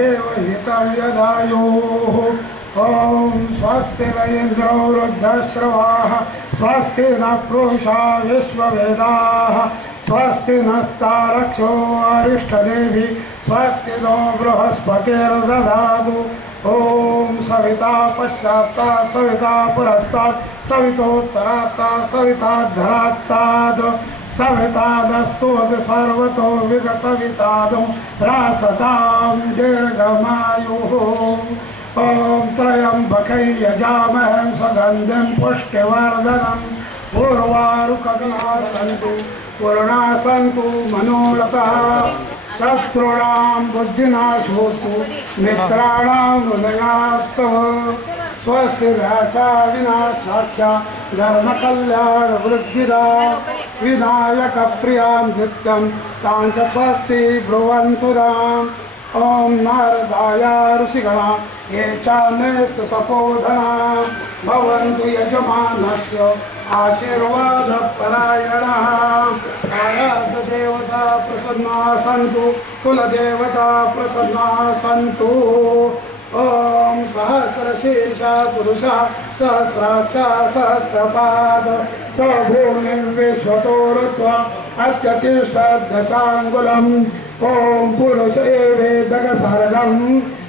देवहितव्यदायोः ॐ स्वस्ति न इन्द्रो वृद्धश्रवाः स्वस्ति न पूषा विश्ववेदाः स्वस्ति नस्तारक्षो अरिष्टदेवी स्वस्ति नो बृहस्पतिर्दधातु ॐ सविता पश्चात्तात् सविता पुरस्तात् सवितोत्तरात्तात् सविताद्धरात्तात् सवितादस्तोत् सर्वतो विगसवितादो रासतां दीर्घमायुः ॐ त्र्यम्बकै यजामहे सुगन्धिं पुष्टिवर्धनम् उर्वारुकविः सन्तु पूर्णा सन्तु मनोरथः शत्रूणां बुद्धिनाशोऽस्तु मित्राणां हृदयास्तव स्वस्ति राचा विनाशाख्या धर्मकल्याणवृद्धिदा विनायकप्रियां नित्यं तां च स्वस्ति ब्रुवन्तु दाम् ॐ नारदाय ऋषिगणा ये चान्ये स्तुतपोधना भवन्तु यजमानस्य आशीर्वादपरायणः आराध्यदेवता प्रसन्ना सन्तु कुलदेवता प्रसन्ना सन्तु ॐ सहस्रशीर्षा पुरुषः सहस्राक्षा सहस्रपाद स भूमिं विश्वतो ऋत्वा अत्यतिष्ठद्दशाङ्गुलम् ॐ पुरुष एवेदकसर्गं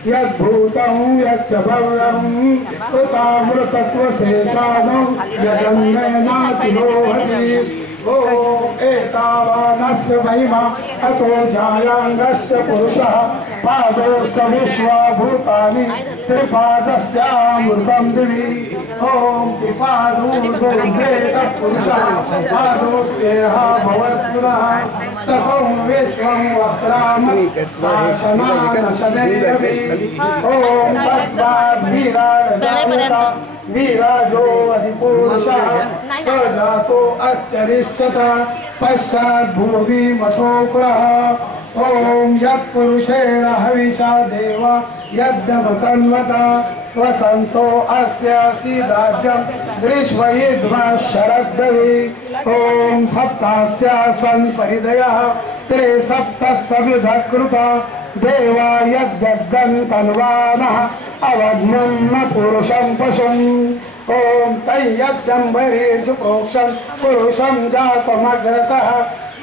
यद्भूतं यच्च भव्यं कृतामृतत्वशेषाणं यदन्नेनातिरोहति ॐ एतावानस्य महिमा अतो जायाङ्गस्य पुरुषः पादोश्च विश्वभूतानि त्रिपादस्यामृतं दिवि ॐ त्रिपादोर्ध्वोऽग्रेतत्पुरुषः पादोस्येह भवत्पुनः ततो विश्वं वक्रामशासनानशदेवी ॐ तस्माद्वीराजो वीराजो अधिपुरुषः स जातो अस्त्यरिष्यत पश्चाद्भुवि मथोपुरः ॐ यत्पुरुषेण हविषा देव यद्यमतन्वता वसन्तो अस्य सीदाज्यं ग्रीष्मयिध्वा शरद्दवे ॐ सप्तास्यासन् परिदयः त्रे सप्तः सविधकृता देवा यद्यद्दन्तन्वानः अवध्नं न पुरुषं पशुम् ॐ तय्यद्यम्बरेषु प्रोक्षं पुरुषं जातमग्रतः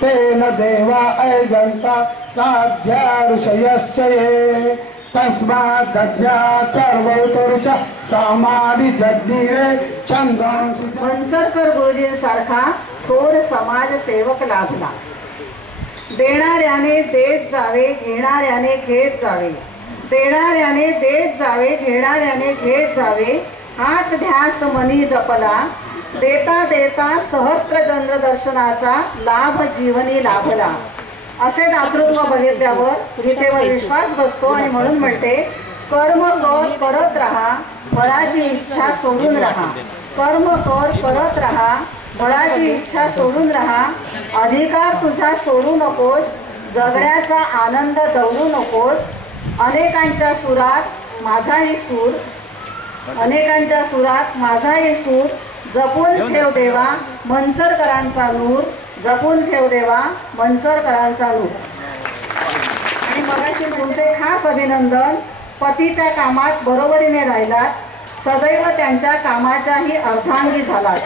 तेन देवा अयजन्ता साध्या ऋषयश्च ये तस्मात् दद्यात् सर्वोत्तरुच सामादि जज्ञिरे चंद्रं मनसरकर गुरुजींसारखा थोर समाजसेवक लाभला. देणाऱ्याने देत जावे घेणाऱ्याने घेत जावे देणाऱ्याने देत जावे घेणाऱ्याने घेत जावे हाच ध्यास मनी जपला देता देता सहस्त्रचंद्र दर्शनाचा लाभ जीवनी लाभला. असे दातृत्व बघितल्यावर गीतेवर विश्वास बसतो आणि म्हणून म्हणते कर्म कर करत राहा फळाची इच्छा सोडून राहा. कर्म कर करत राहा फळाची इच्छा सोडून राहा. अधिकार तुझा सोडू नकोस जगण्याचा आनंद दवडू नकोस. अनेकांच्या सुरात माझाही सूर अनेकांच्या सुरात माझाही सूर जपून ठेव देवा मनसरकरांचा नूर जपून ठेव देवा मनसरकरांचा नूर. आणि मगाशी तुमचे खास अभिनंदन. पतीच्या कामात बरोबरीने राहिलात सदैव त्यांच्या कामाच्याही अर्धांगी झालात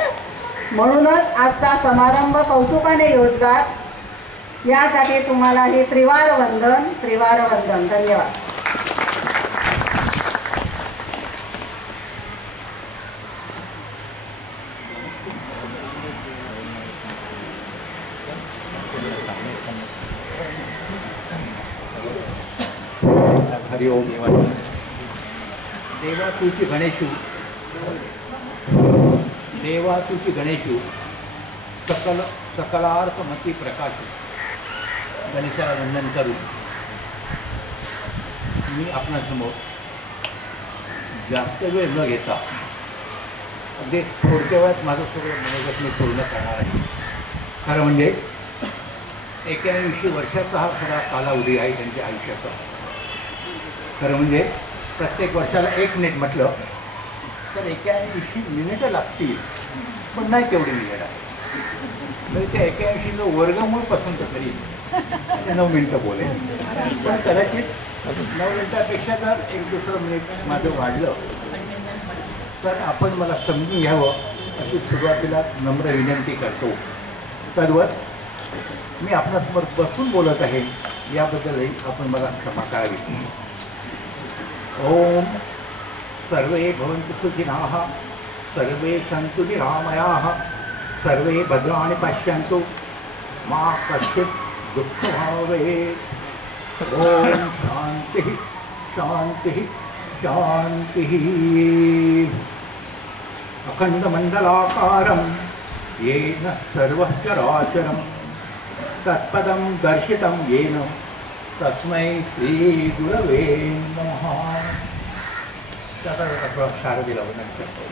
म्हणूनच आजचा समारंभ कौतुकाने योजलात. यासाठी तुम्हाला हे त्रिवार वंदन धन्यवाद. हरि ओम. देवा तुझी गणेशू देवा तुझी गणेशू सकलार्थमती प्रकाशू. गणेशाला वंदन करू. मी आपणासमोर जास्त वेळ न घेता अगदी थोडक्या वेळात माझं सगळं मनोगत मी पूर्ण करणार आहे. खरं म्हणजे 81 वर्षाचा हा खरा कालावधी आहे त्यांच्या आयुष्याचा. खरं म्हणजे प्रत्येक वर्षाला 1 मिनिट म्हटलं तर 81 मिनिटं लागतील पण नाही तेवढी मिनिट आहे. तर त्या 81चं वर्गमूळ पसंत करीन 9 मिनिटं बोलेल पण कदाचित 9 मिनिटापेक्षा जर एक दुसरं मिनिट माझं वाढलं तर आपण मला समजून घ्यावं अशी सुरुवातीला नम्र विनंती करतो. तद्वत मी आपल्यासमोर बसून बोलत आहे याबद्दलही आपण मला क्षमा करावी. ओम सर्वे भवन्तु सुखिनः सर्वे सन्तु निरामयाः सर्वे भद्राणि पश्यन्तु मा कश्चित् दुःखं भवेत्. ओम शांति शांति शांति. अखंडमंडलाकारं येन सर्वः चराचरं तत्पदं दर्शितं येन तस्मै श्रीगुरवे नमः. त्याचा शारदीला वंदन करतो.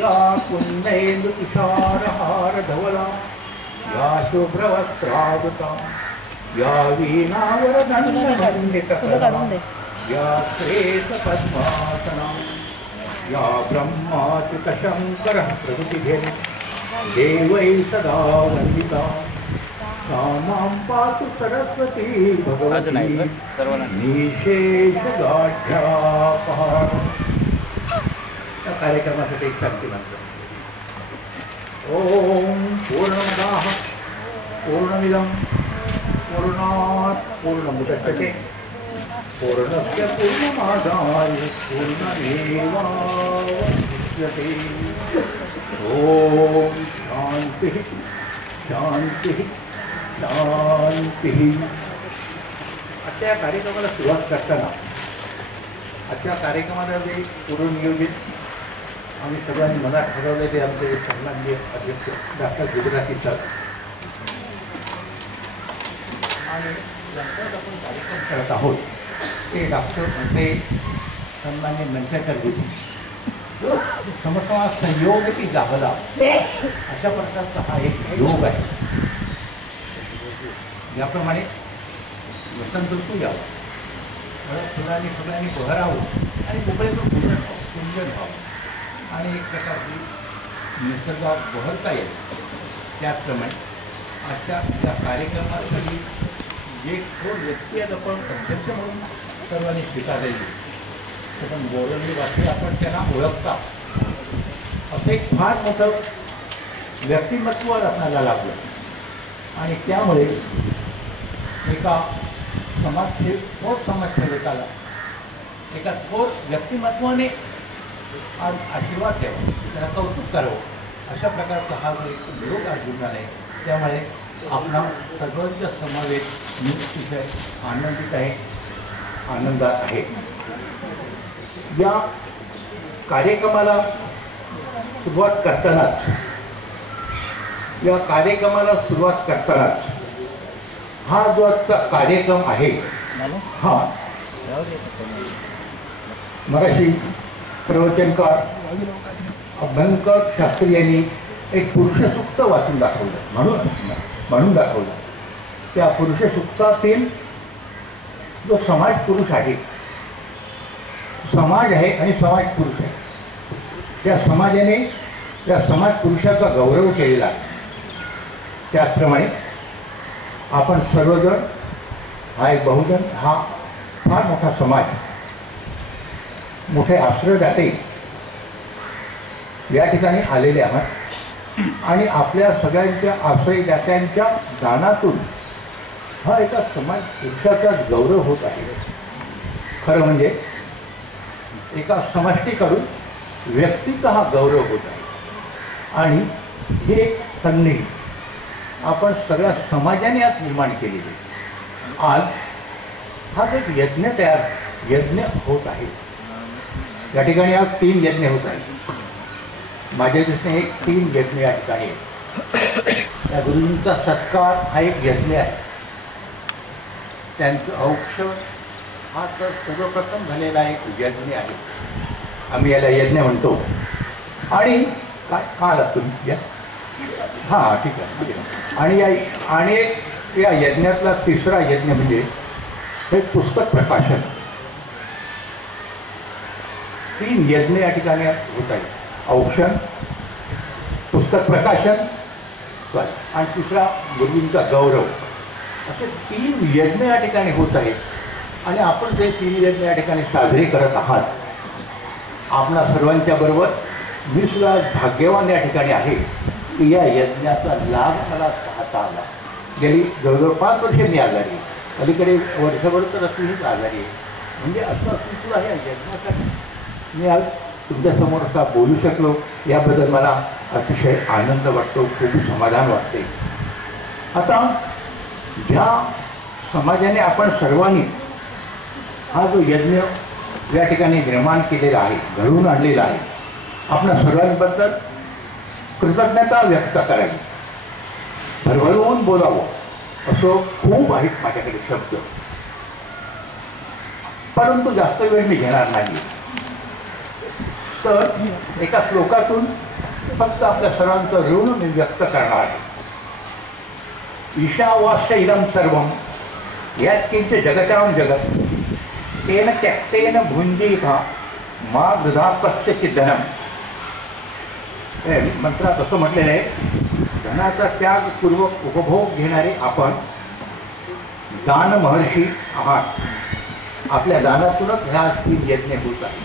या कुंदेन्दु तुषारहार धवला या शुभ्रवस्त्रावृता या वीणावरदण्डमण्डितकरा या श्वेतपद्मासना या ब्रह्माच्युतशङ्करः प्रभृतिभिः देवैः सदा वन्दिता. सा मां पातु सरस्वती भगवती निशेषगाढ्यापहा. या कार्यक्रमासाठी एक शांती मंत्र. ओम पूर्णमदाः पूर्णमिदं पूर्णात् पूर्णमुदच्यते पूर्णस्य पूर्णमादाय पूर्णमेवावशिष्यते. ओम शांति शांति शांति. आजच्या कार्यक्रमाला सुरुवात करताना आजच्या कार्यक्रमाला जे पूर्वनियोजित आम्ही सगळ्यांनी मनात ठरवले ते आमचे सन्माननीय अध्यक्ष डॉक्टर गुजराती सर आणि नंतर आपण कार्यक्रम करत आहोत ते डॉक्टर म्हणजे सन्मान्य मंचाकर गुरु. समसमा संयोग की जागला अशा प्रकारचा हा एक योग आहे. याप्रमाणे वसंत ऋतू यावा फुलांनी फुलांनी बहरावं आणि मुंबईतून कुंजन व्हावं आणि एक प्रकारची निसर्गात बहरता येईल. त्याचप्रमाणे आजच्या या कार्यक्रमासाठी जे थोर व्यक्ती आहेत आपण अध्यक्ष म्हणून सर्वांनी स्वीकारले पण बोलणी वाचले आपण त्यांना ओळखता असं एक फार मोठं व्यक्तिमत्व आपल्याला लाभलं आणि त्यामुळे एका थोर समाजसेवकाला एका थोर व्यक्तिमत्वाने आज आशीर्वाद द्यावा त्याला कौतुक करावं अशा प्रकारचा हा जो एक योग आज जुळणार आहे. त्यामुळे आपला सर्वांचा समावेश मी अतिशय आनंदित आहे आनंदात आहे. या कार्यक्रमाला सुरुवात करतानाच हा जो आजचा कार्यक्रम आहे हा मराठी प्रवचनकार अभ्यंकर शास्त्री यांनी एक पुरुषसूक्त वाचून दाखवलं म्हणून दाखवलं. त्या पुरुषसूक्तातील जो समाज पुरुष आहे समाज आहे आणि समाज पुरुष आहे त्या समाजाने त्या समाज पुरुषाचा गौरव केलेला आहे. त्याचप्रमाणे आपण सर्वजण हा एक बहुजन हा फार मोठा समाज मोठे आश्रयदाते या ठिकाणी आलेले आहात आणि आपल्या सगळ्यांच्या आश्रयदात्यांच्या दानातून हा एका समाज पुरुषाचा गौरव होत आहे. खरं म्हणजे एका समष्टीकडून व्यक्तीचा हा गौरव होत आहे आणि ही एक संधी आपण सगळ्या समाजाने आज निर्माण केलेली आहे. आज हा एक यज्ञ होत आहे. या ठिकाणी आज 3 यज्ञ होत आहेत. माझ्या दृष्टीने एक 3 यज्ञ या ठिकाणी आहेत. त्या गुरूंचा सत्कार हा एक यज्ञ आहे. त्यांचं औक्षण हा तर सर्वप्रथम झालेला एक यज्ञ आहे. आम्ही याला यज्ञ म्हणतो. आणि काय का आला तुम्ही या हां ठीक आहे. आणि या यज्ञातला तिसरा यज्ञ म्हणजे हे पुस्तक प्रकाशन. 3 यज्ञ या ठिकाणी होत आहेत. औक्षण पुस्तक प्रकाशन आणि तिसरा गुरूंचा गौरव असे 3 यज्ञ या ठिकाणी होत आहेत. आणि आपण जे 3 यज्ञ या ठिकाणी साजरे करत आहात, आपणा सर्वांच्या बरोबर मी सुद्धा भाग्यवान या ठिकाणी आहे की या यज्ञाचा लाभ मला पाहता आला. गेली जवळजवळ 5 वर्षे मी आजारी आहे, अलीकडे वर्षभर तर असूनच आजारी आहे. म्हणजे असं असून सुद्धा या यज्ञासाठी मी आज तुमच्यासमोर असा बोलू शकलो, याबद्दल मला अतिशय आनंद वाटतो, खूप समाधान वाटते. आता ज्या समाजाने आपण सर्वांनी हा जो यज्ञ या ठिकाणी निर्माण केलेला आहे, घडवून आणलेला आहे, आपल्या सर्वांबद्दल कृतज्ञता व्यक्त करावी, भरभरून बोलावं, असं खूप आहेत माझ्याकडे शब्द. परंतु जास्त वेळ मी घेणार नाही. तर एका श्लोकातून फक्त आपल्या सर्वांचं ऋण मी व्यक्त करणार आहे. ईशावास्य इदं सर्वं यत्किंच जगतां जगत् तेन त्यक्तेन भुंजीता मा वृथा कस्यचित् धनम्. मंत्रात असं म्हटलेलं आहे, धनाचा त्यागपूर्वक उपभोग घेणारे आपण दान महर्षी आहात. आपल्या दानातूनच ह्या 3 यज्ञ होत आहे.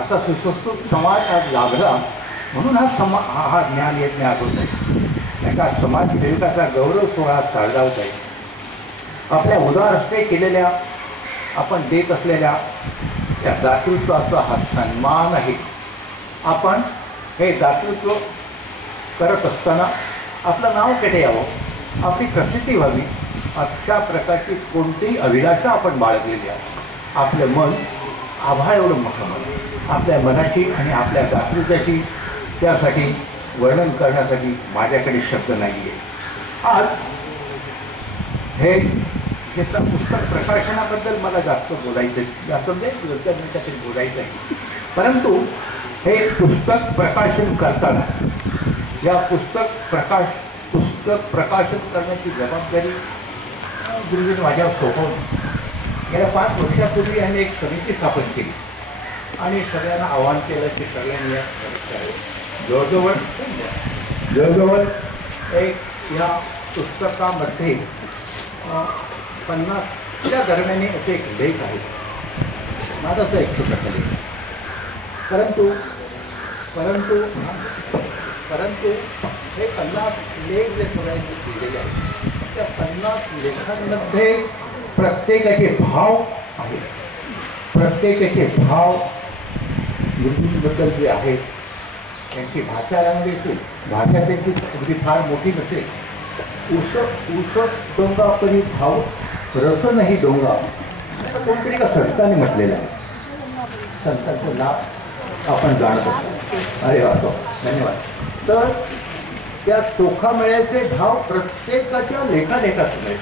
असा सुसंस्कृत समाज आज लाभला, म्हणून हा ज्ञान यज्ञ आज होत आहे. एका समाजसेवकाचा गौरव सोहळा साजरा होत आहे. आपल्या उदार हस्ते केलेल्या, आपण देत असलेल्या त्या दातृत्वाचा हा सन्मान आहे. आपण हे दातृत्व करत असताना आपलं नाव पेटे यावं, आपली प्रसिद्धी व्हावी, अशा प्रकारची कोणतीही अभिलाषा आपण बाळगलेली आहे. आपलं मन आभाळ एवढं मोठं, आपल्या मनाची आणि आपल्या दातृत्वाची त्यासाठी वर्णन करण्यासाठी माझ्याकडे शब्द नाही आहे. आज हे पुस्तक प्रकाशनाबद्दल मला जास्त बोलायचं, जास्त म्हणजे बोलायचं आहे. परंतु हे पुस्तक प्रकाशन करताना या पुस्तक प्रकाशन करण्याची जबाबदारी गुरुजींनी माझ्यावर सोपवली. गेल्या 5 वर्षापूर्वी आम्ही एक समिती स्थापन केली आणि सगळ्यांना आवाहन केलं की सगळ्यांनी या जवळजवळ एक या पुस्तकामध्ये 50च्या दरम्याने असे एक लेख आहे. माझं असं एक छोटं लेख. परंतु हे 50 लेख जे सगळ्यांनी लिहिलेले आहेत, त्या 50 लेखांमध्ये प्रत्येकाचे भाव आहेत. प्रत्येकाचे भाव गुरुजींबद्दल जे आहेत, त्यांची भाषा रंगली असेल, भाषा त्यांची अगदी फार मोठी नसेल. उस डोंगापरी भाव रस नाही डोंगा, असं कोणतरी एका संतांनी म्हटलेलं आहे. संतांचं नाव आपण जाणत असतो. अरे वा, धन्यवाद. तर त्या चोखामेळ्याचे भाव प्रत्येकाच्या लेखालेखात आहेत.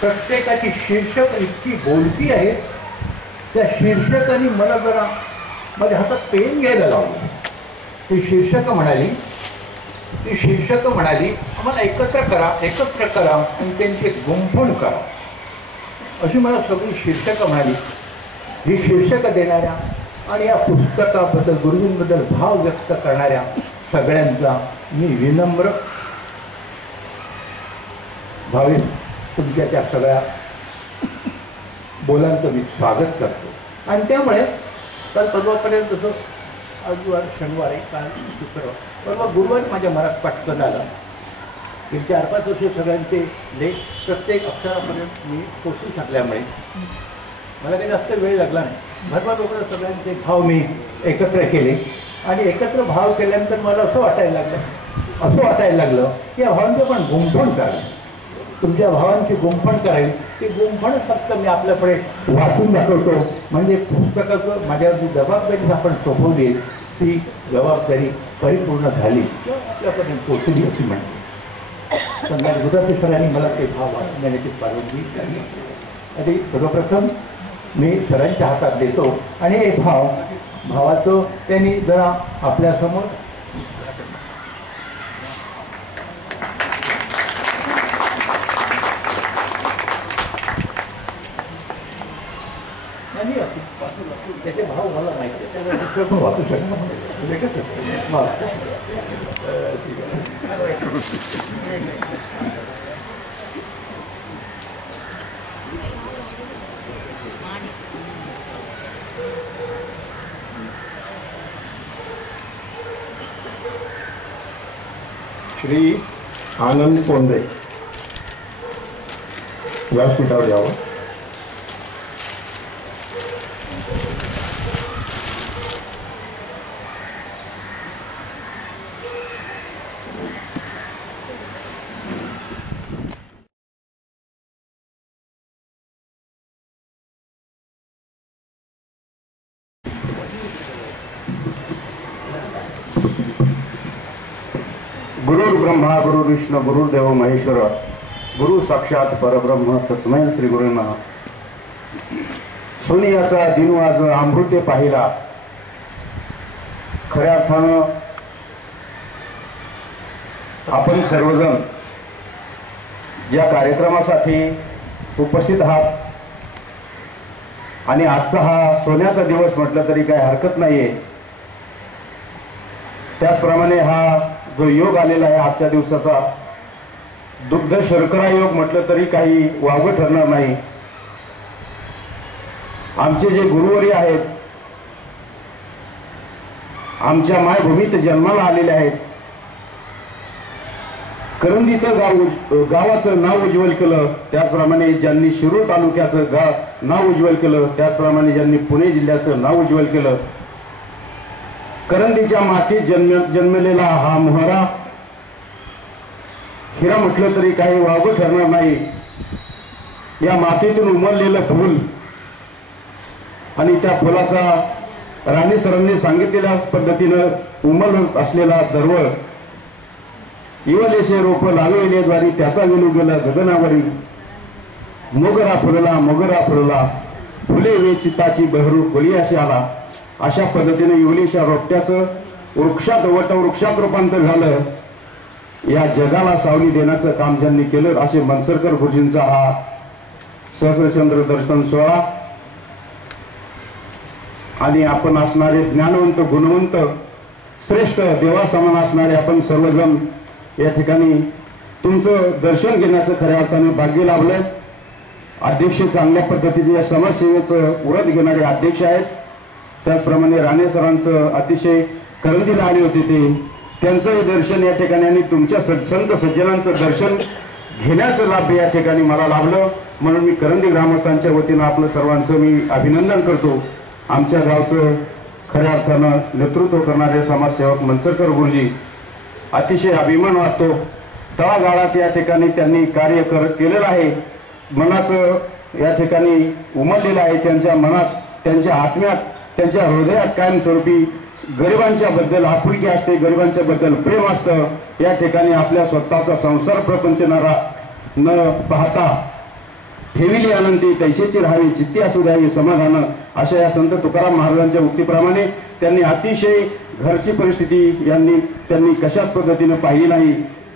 प्रत्येकाची शीर्षक इतकी बोलकी आहेत, त्या शीर्षकांनी मला जरा माझ्या हातात पेन घ्यायला लावलं. ती शीर्षकं म्हणाली आम्हाला एकत्र करा आणि त्यांची गुंफण करा, अशी मला सगळी शीर्षकं म्हणाली. ही शीर्षकं देणाऱ्या आणि या पुस्तकाबद्दल गुरुजींबद्दल भाव व्यक्त करणाऱ्या सगळ्यांचा मी विनम्र भावे तुमच्या त्या सगळ्या बोलांचं मी स्वागत करतो. आणि त्यामुळे काल परवापर्यंत जसं आज शनिवार आहे, काल शुक्रवार, परवा गुरुवारी माझ्या मनात पटकन आला की 4-5 वर्षे सगळ्यांचे लेख प्रत्येक अक्षरापर्यंत मी पोचू शकल्यामुळे मला काही जास्त वेळ लागला नाही. भरभर सगळ्यांचे भाव मी एकत्र केले आणि एकत्र भाव केल्यानंतर मला असं वाटायला लागलं की या भावांचं पण गुंफण करावी, तुमच्या भावांची गुंफण करावी. ती गुंफणच फक्त मी आपल्याकडे वाचून दाखवतो, म्हणजे पुस्तकाचं माझ्यावर जी जबाबदारी आपण सोपवली ती जबाबदारी परिपूर्ण झाली किंवा आपल्यापर्यंत पोचली अशी म्हणते. तर गुजराती सरांनी मला ते भाव वाचून देण्याची परवानगी दिली. आधी सर्वप्रथम मी सरांच्या हातात देतो आणि हे भावाचं त्यांनी जरा आपल्यासमोर त्याचे भाव मला माहिती आहे, वाचू शकतो. श्री आनंद पोंदे व्यासपीठावर यावं. गुरुर् ब्रह्मा गुरु विष्णू गुरुर्देव महेश्वर गुरु साक्षात परब्रह्म तस्मै श्री गुरु नमः. सोनियाचा दिनू आज अमृते पाहिला. खऱ्या अर्थानं आपण सर्वजण या कार्यक्रमासाठी उपस्थित आहात आणि आजचा हा सोन्याचा दिवस म्हटलं तरी काही हरकत नाहीये. त्याचप्रमाणे हा जो योग आलेला आहे आजच्या दिवसाचा दुग्ध शर्करा योग म्हटलं तरी काही वावगं ठरणार नाही. आमचे जे गुरुवरी आहेत, आमच्या मायभूमीत जन्माला आलेले आहेत, करंदीचं गावाचं नाव उज्ज्वल केलं, त्याचप्रमाणे ज्यांनी शिरूर तालुक्याचं नाव उज्ज्वल केलं, त्याचप्रमाणे ज्यांनी पुणे जिल्ह्याचं नाव उज्ज्वल केलं. करंदीच्या मातीत जन्मलेला हा मोहरा हिरा म्हटलं तरी काही वावगं ठरणार नाही. या मातीतून उमललेलं फूल आणि त्या फुलाचा राणी सरांनी सांगितलेल्या पद्धतीनं उमलत असलेला दरवळ, इवलेशे रोप लावलेले द्वारी त्याचा वेलू गेला गगनावरी. मोगरा फुलला फुले वे चित्ताची बहरू खोली अशी आला. अशा पद्धतीने इवलेशा रोपट्याचं वटवृक्षात रूपांतर झालं. या जगाला सावली देण्याचं काम ज्यांनी केलं असे मनसरकर गुरुजींचा हा सहस्रचंद्र दर्शन सोहळा. आणि आपण असणारे ज्ञानवंत गुणवंत श्रेष्ठ देवासमान असणारे आपण सर्वजण या ठिकाणी तुमचं दर्शन घेण्याचं खऱ्या अर्थाने भाग्य लाभलंय. अध्यक्ष चांगल्या पद्धतीचे या समाजसेवेचं उरत घेणारे अध्यक्ष आहेत. त्याचप्रमाणे राणे सरांचं अतिशय करंदीला आले होते त्यांचंही दर्शन या ठिकाणी आणि तुमच्या संत सज्जनांचं दर्शन घेण्याचं लाभ या ठिकाणी मला लाभलं. म्हणून मी करंदी ग्रामस्थांच्या वतीनं आपलं सर्वांचं मी अभिनंदन करतो. आमच्या गावचं खऱ्या अर्थानं नेतृत्व करणारे समाजसेवक मनसरकर गुरुजी, अतिशय अभिमान वाटतो. तळागाळात या ठिकाणी त्यांनी कार्य केलेलं आहे. मनाचं या ठिकाणी उमललेलं आहे. त्यांच्या मनात, त्यांच्या आत्म्यात, त्यांच्या हृदयात कायमस्वरूपी गरिबांच्या बद्दल आपुलकी असते, गरिबांच्या बद्दल प्रेम असतं. या ठिकाणी आपल्या स्वतःचा संसार प्रपंच न पाहता ठेविली अनंती तैसेची राहावी, चित्ती असू द्यावी समाधान, अशा या संत तुकाराम महाराजांच्या उक्तीप्रमाणे त्यांनी अतिशय घरची परिस्थिती त्यांनी कशाच पद्धतीनं पाहिली नाही.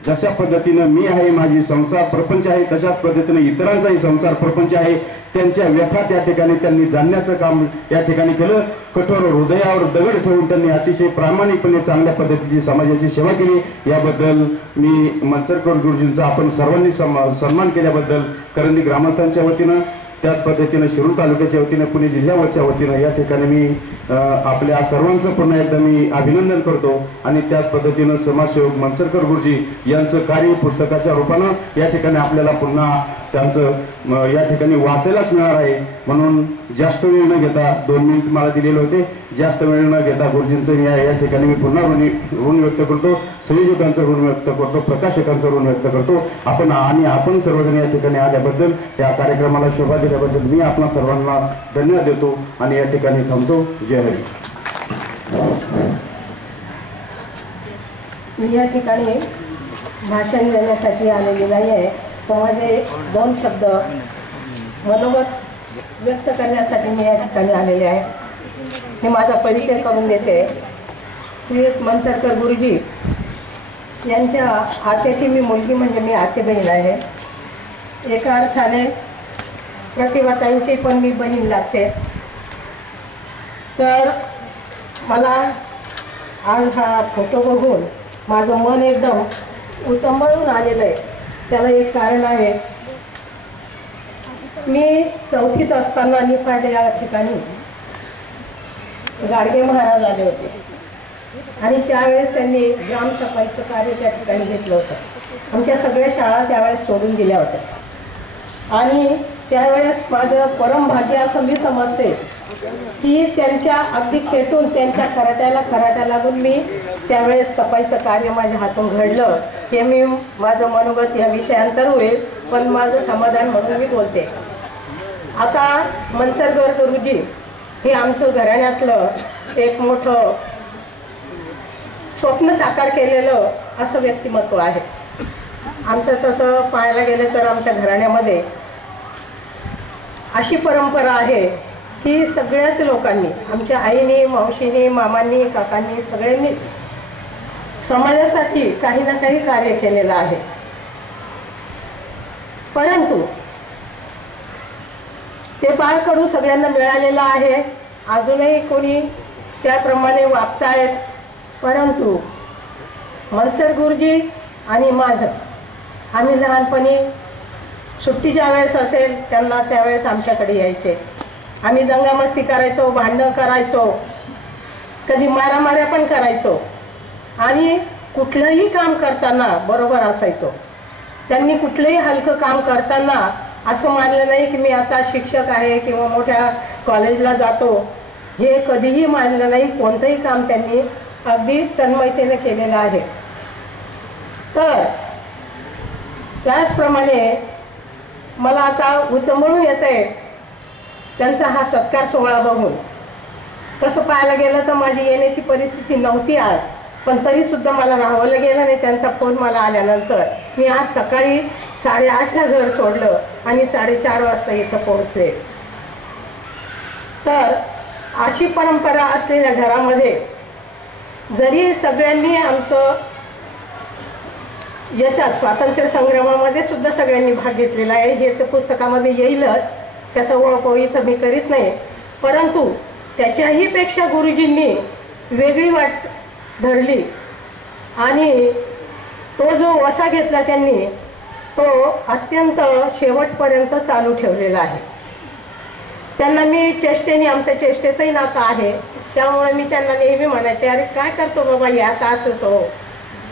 जशा पद्धतीनं मी आहे, माझी संसार प्रपंच आहे, तशाच पद्धतीने इतरांचाही संसार प्रपंच आहे. त्यांच्या व्यथा त्या ठिकाणी त्यांनी जाणण्याचं काम या ठिकाणी केलं. कठोर हृदयावर दगड ठेवून त्यांनी अतिशय प्रामाणिकपणे चांगल्या पद्धतीची समाजाची सेवा केली. याबद्दल मी मनसरकर गुरुजींचा आपण सर्वांनी सन्मान केल्याबद्दल करंदी ग्रामस्थांच्या वतीनं, त्याच पद्धतीनं शिरूर तालुक्याच्या वतीनं, पुणे जिल्ह्यावरच्या वतीनं या ठिकाणी मी आपल्या सर्वांचं पुन्हा एकदा मी अभिनंदन करतो. आणि त्याच पद्धतीनं समाजसेवक मनसरकर गुरुजी यांचं कार्य पुस्तकाच्या रूपानं या ठिकाणी आपल्याला पुन्हा त्यांचं या ठिकाणी वाचायलाच मिळणार आहे. म्हणून जास्त वेळ न घेता 2 मिनिट मला दिलेले होते, जास्त वेळ न घेता गुरुजींचं या ठिकाणी मी पुन्हा ऋण व्यक्त करतो, संयोजकांचं ऋण व्यक्त करतो, प्रकाशकांचं ऋण व्यक्त करतो. आपण सर्वजण या ठिकाणी आल्याबद्दल, या कार्यक्रमाला शोभा दिल्याबद्दल मी आपल्या सर्वांना धन्यवाद देतो आणि या ठिकाणी थांबतो. जय हरी. मी या ठिकाणी भाषण देण्यासाठी आलेले नाही आहे, तर माझे 2 शब्द मनोगत व्यक्त करण्यासाठी मी या ठिकाणी आलेले आहे. मी माझा परिचय करून देते. श्री मनसरकर गुरुजी यांच्या आत्याची मी मुलगी, म्हणजे मी आते बहीण आहे. एका अर्थाने प्रतिभाताईंची पण मी बहीण लागते. तर मला आज हा फोटो बघून माझं मन एकदम उतंबळून आलेलं आहे. त्याला एक कारण आहे. मी 4थीत असताना निफाड या ठिकाणी गाडगे महाराज आले होते आणि त्यावेळेस त्यांनी ग्रामसफाईचं कार्य त्या ठिकाणी घेतलं होतं. आमच्या सगळ्या शाळा त्यावेळेस सोडून दिल्या होत्या आणि त्यावेळेस माझं परम भाग्य असं मी समजते की त्यांच्या अगदी खेटून त्यांच्या खराट्या लागून मी त्यावेळेस सफाईचं कार्य माझ्या हातून घडलं. हे मी माझं मनोगत या विषयांतर होईल, पण माझं समाधान म्हणून मी बोलते. आता मनसरकर गुरुजी हे आमचं घराण्यातलं एक मोठं स्वप्न साकार केलेलं असं व्यक्तिमत्व आहे. आमचं तसं पाहायला गेलं तर आमच्या घराण्यामध्ये अशी परंपरा आहे की सगळ्याच लोकांनी, आमच्या आईने, मावशीने, मामांनी, काकांनी, सगळ्यांनी समाजासाठी काही ना काही कार्य केलेलं आहे. परंतु ते बाळकडू सगळ्यांना मिळालेलं आहे. अजूनही कोणी त्याप्रमाणे वागतायत. परंतु मनसर गुरुजी आणि माझं, आम्ही लहानपणी सुट्टी ज्या वेळेस असेल त्यांना त्यावेळेस आमच्याकडे यायचे. आम्ही दंगामस्ती करायचो, भांडणं करायचो, कधी मारामाऱ्या पण करायचो आणि कुठलंही काम करताना बरोबर असायचो. त्यांनी कुठलंही हलकं काम करताना असं मानलं नाही की मी आता शिक्षक आहे किंवा मोठ्या कॉलेजला जातो, हे कधीही मानलं नाही. कोणतंही काम त्यांनी अगदी तन्मयतेने केलेलं आहे. तर त्याचप्रमाणे मला आता उचंबळून येत आहे त्यांचा हा सत्कार सोहळा बघून. तसं पाहायला गेलं तर माझी येण्याची परिस्थिती नव्हती आज, पण तरीसुद्धा मला राहावलं गेलं नाही. त्यांचा फोन मला आल्यानंतर मी आज सकाळी 8:30ला घर सोडलं आणि 4:30 वाजता इथं पोहोचले. तर अशी परंपरा असलेल्या घरामध्ये जरी सगळ्यांनी आमचं याच्यात स्वातंत्र्य संग्रामामध्ये सुद्धा सगळ्यांनी भाग घेतलेला आहे, हे तर पुस्तकामध्ये येईलच, त्याचा ओळख इथं मी करीत नाही. परंतु त्याच्याही पेक्षा गुरुजींनी वेगळी वाट धरली आणि तो जो वसा घेतला त्यांनी तो अत्यंत शेवटपर्यंत चालू ठेवलेला आहे. त्यांना मी चेष्टेने, आमच्या चेष्टेचंही नातं आहे, त्यामुळे मी त्यांना नेहमी म्हणायचे, अरे काय करतो बाबा, या आता असंच हो,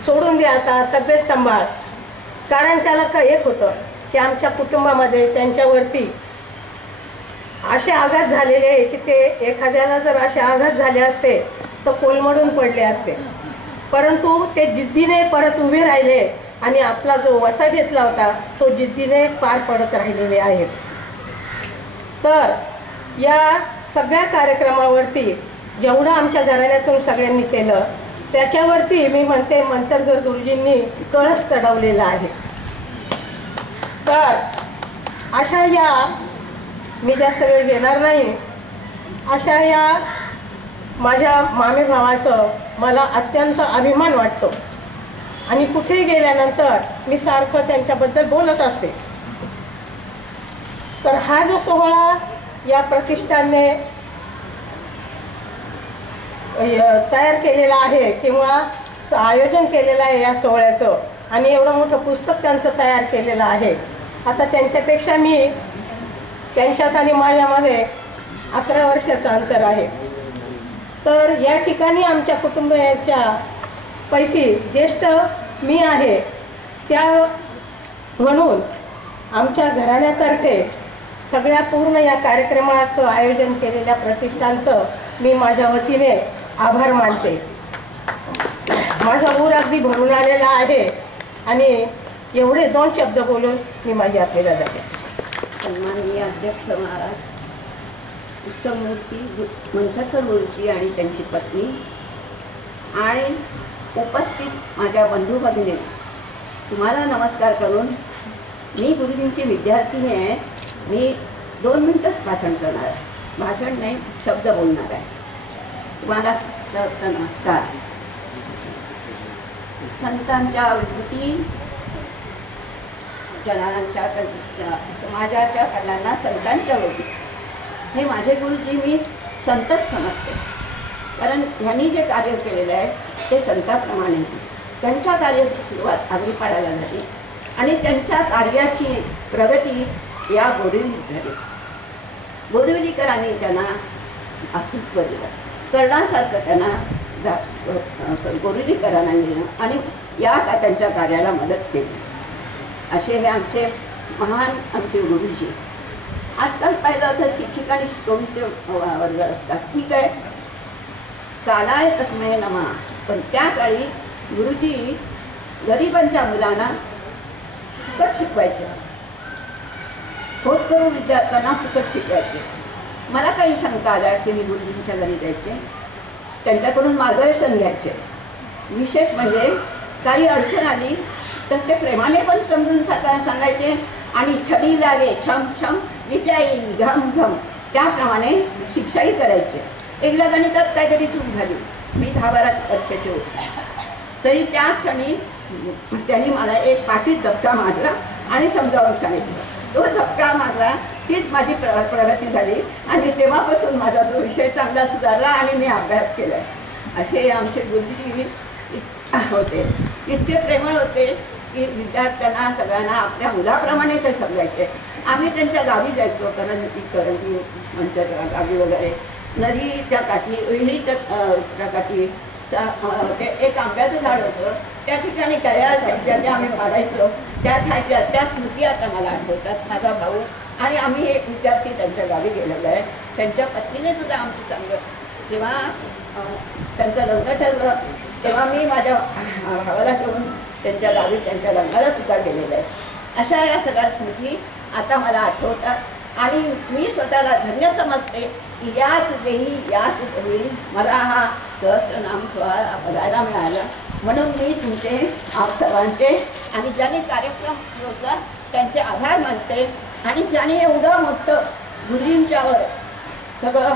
सोडून द्या आता, तब्येत सांभाळ. कारण त्याला काय एक होतं की आमच्या कुटुंबामध्ये त्यांच्यावरती असे आघात झालेले आहे की ते एखाद्याला जर असे आघात झाले असते तर कोलमडून पडले असते. परंतु ते जिद्दीने परत उभे राहिले आणि आपला जो वसा घेतला होता तो जिद्दीने पार पडत राहिलेले आहेत. तर या सगळ्या कार्यक्रमावरती जेवढं आमच्या घराण्यातून सगळ्यांनी केलं त्याच्यावरती मी म्हणते मनसरकर गुरुजींनी कळस चढवलेला आहे. तर अशा या, मी जास्त वेळ घेणार नाही, अशा या माझ्या मामे भावाचं मला अत्यंत अभिमान वाटतो आणि कुठेही गेल्यानंतर मी सारखं त्यांच्याबद्दल बोलत असते. तर हा जो सोहळा या प्रतिष्ठानने तयार केलेला आहे किंवा आयोजन केलेलं आहे या सोहळ्याचं, आणि एवढं मोठं पुस्तक त्यांचं तयार केलेलं आहे. आता त्यांच्यापेक्षा मी, त्यांच्यात आणि माझ्यामध्ये 11 वर्षाचं अंतर आहे. तर या ठिकाणी आमच्या कुटुंबियांच्या पैकी ज्येष्ठ मी आहे, त्या म्हणून आमच्या घराण्यातर्फे सगळ्या पूर्ण या कार्यक्रमाचं आयोजन केलेल्या प्रतिष्ठानचं मी माझ्या वतीने आभार मानते. माझा ऊर अगदी भरून आलेला आहे आणि एवढे 2 शब्द बोलून मी माझी आपल्याला जाते. सन्माननीय अध्यक्ष महाराज, उत्तममूर्ती मनसरकर गुरुजी आणि त्यांची पत्नी आणि उपस्थित माझ्या बंधू भगिनी, तुम्हाला नमस्कार करून, मी गुरुजींची विद्यार्थिनी आहे. मी 2 मिनिटच भाषण करणार आहे, भाषण नाही, शब्द बोलणार आहे. तुम्हाला नमस्कार. संतांच्या विभूती, जनांच्या समाजाच्या कलांना संतांच्या होती, हे माझे गुरुजी मी संतच समजते. कारण ह्यांनी जे कार्य केलेलं आहे ते संताप्रमाणे, त्यांच्या कार्याची सुरुवात आग्रीपाड्याला झाली आणि त्यांच्या कार्याची प्रगती या बोरिवलीत झाली. बोरिवलीकरांनी त्यांना अस्तित्व दिलं, करण्यासारखं त्यांना गुरुजीकरांनी आणि या त्यांच्या कार्याला मदत केली. असे हे आमचे महान आमचे गुरुजी. आजकाल पाहिलं तर ठिकठिकाणी शिकवणीचे वर्ग असतात. ठीक आहे, कालाय तस्मै नमः. पण त्या काळी गुरुजी गरिबांच्या मुलांना फुकट शिकवायचे, होतकरू विद्यार्थ्यांना फुकट शिकवायचे. मला काही शंका आल्या की मी गुरुजींच्या घरी जायचे, त्यांच्याकडून मार्गदर्शन घ्यायचे. विशेष म्हणजे काही अडचण आली तर ते प्रेमाने पण समजून सांगायचे आणि छडी लागे छम छम विद्या येईल घम घम त्याप्रमाणे शिक्षाही करायचे. एकदा गणितात काहीतरी चूक झाली, मी 10-12 वर्षाची होते, तरी त्या क्षणी त्यांनी मला एक पाठीत धक्का मारला आणि समजावून सांगितलं. तो धक्का मारला, तीच माझी प्रगती झाली आणि तेव्हापासून माझा तो विषय चांगला सुधारला आणि मी अभ्यास केला. असे आमचे गुरुजी होते, इतके प्रेमळ होते की विद्यार्थ्यांना सगळ्यांना आपल्या मुलाप्रमाणे ते समजायचे. आम्ही त्यांच्या गावी जायचो, करंजी नंतर गावी वगैरे, नदीच्या काठी विहिरीच्या काठी ते एक आंब्याचं झाड होतं, त्या ठिकाणी कळ्या असायच्या ज्या आम्ही पाडायचो, त्या खायच्या. त्या स्मृती आता मला आठवतात. माझा भाऊ आणि आम्ही एक विद्यार्थी त्यांच्या गावी गेलेलो आहे. त्यांच्या पत्नीने सुद्धा आमचं चांगलं, जेव्हा त्यांचं लग्न ठरलं तेव्हा मी माझ्या भावाला घेऊन त्यांच्या गावी त्यांच्या लग्नाला सुद्धा गेलेलं आहे. अशा या सगळ्या स्मृती आता मला आठवतात आणि मी स्वतःला धन्य समजते की याच देही याच देही मला हा सहस्रनाम सोहळा बघायला मिळाला. म्हणून मी तुमचे सर्वांचे आणि ज्यांनी कार्यक्रम होता त्यांचे आभार मानते. आणि ज्याने एवढं मोठं गुरुजींच्यावर सगळं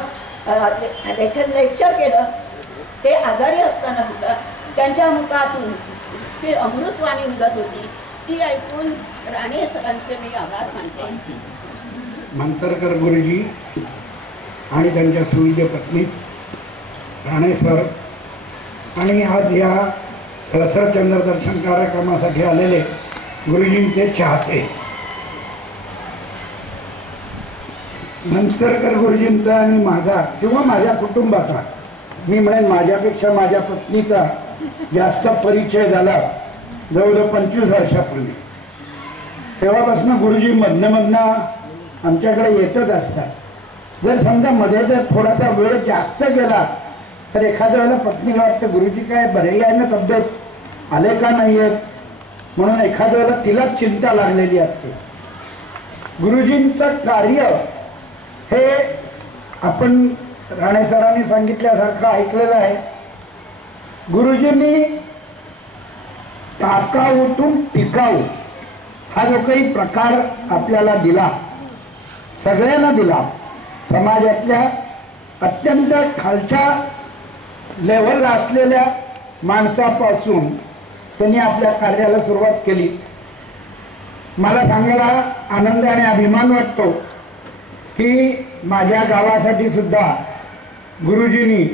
लेक्चर केलं, ते आजारी असताना सुद्धा त्यांच्या मुखातून ते अमृतवाणी निघत होती, ती ऐकून राणे सरांचे मी आभार मानते. मंतरकर गुरुजी आणि त्यांच्या सुविद्य पत्नी राणे सर आणि आज या सहस्रचंद्र दर्शन कार्यक्रमासाठी आलेले गुरुजींचे चाहते. मंतरकर गुरुजींचा आणि माझा किंवा माझ्या कुटुंबाचा, मी म्हणेन माझ्यापेक्षा माझ्या पत्नीचा जास्त परिचय झाला जवळजवळ 25 वर्षापूर्वी. तेव्हापासून गुरुजी मधनं आमच्याकडे येतच असतात. जर समजा मध्ये जर थोडासा वेळ जास्त गेला तर एखाद्या वेळेला पत्नीला वाटतं गुरुजी काय बरे आहे ना, तब्येत आले का नाही आहेत, म्हणून एखाद्या वेळेला तिलाच चिंता लागलेली असते. गुरुजींचं कार्य हे आपण राणे सरांनी सांगितल्यासारखं ऐकलेलं आहे. गुरुजींनी टाकाऊतून टिकाऊ हा जो काही प्रकार आपल्याला दिला, सगळ्यांना दिला, समाजातल्या अत्यंत खालच्या लेवलला असलेल्या माणसापासून त्यांनी आपल्या कार्याला सुरुवात केली. मला सांगायला आनंद आणि अभिमान वाटतो की माझ्या गावासाठी सुद्धा गुरुजींनी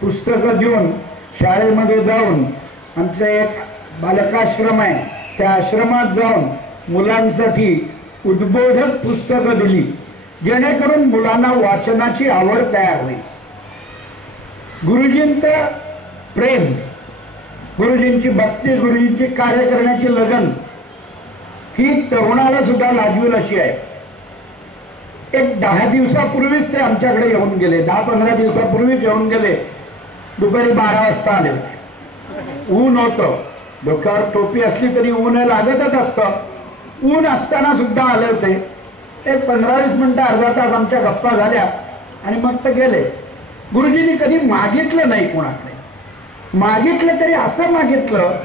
पुस्तकं देऊन, शाळेमध्ये जाऊन, आमचं एक बालकाश्रम आहे त्या आश्रमात जाऊन मुलांसाठी उद्बोधक पुस्तकं दिली, जेणेकरून मुलांना वाचनाची आवड तयार होईल. गुरुजींचं प्रेम, गुरुजींची भक्ती, गुरुजींची कार्य करण्याची लगन ही तरुणाला सुद्धा लाजवेल अशी आहे. एक 10 दिवसापूर्वीच ते आमच्याकडे येऊन गेले, 10-15 दिवसापूर्वीच येऊन गेले. दुपारी 12 वाजता आले होते. ऊन होतं, डोक्यावर टोपी असली तरी ऊन लागतच असतं. ऊन असताना सुद्धा आले होते. एक 15-20 मिनिटं, अर्धा तास आमच्या गप्पा झाल्या आणि मग ते गेले. गुरुजींनी कधी मागितलं नाही कोणाकडे. मागितलं तरी असं मागितलं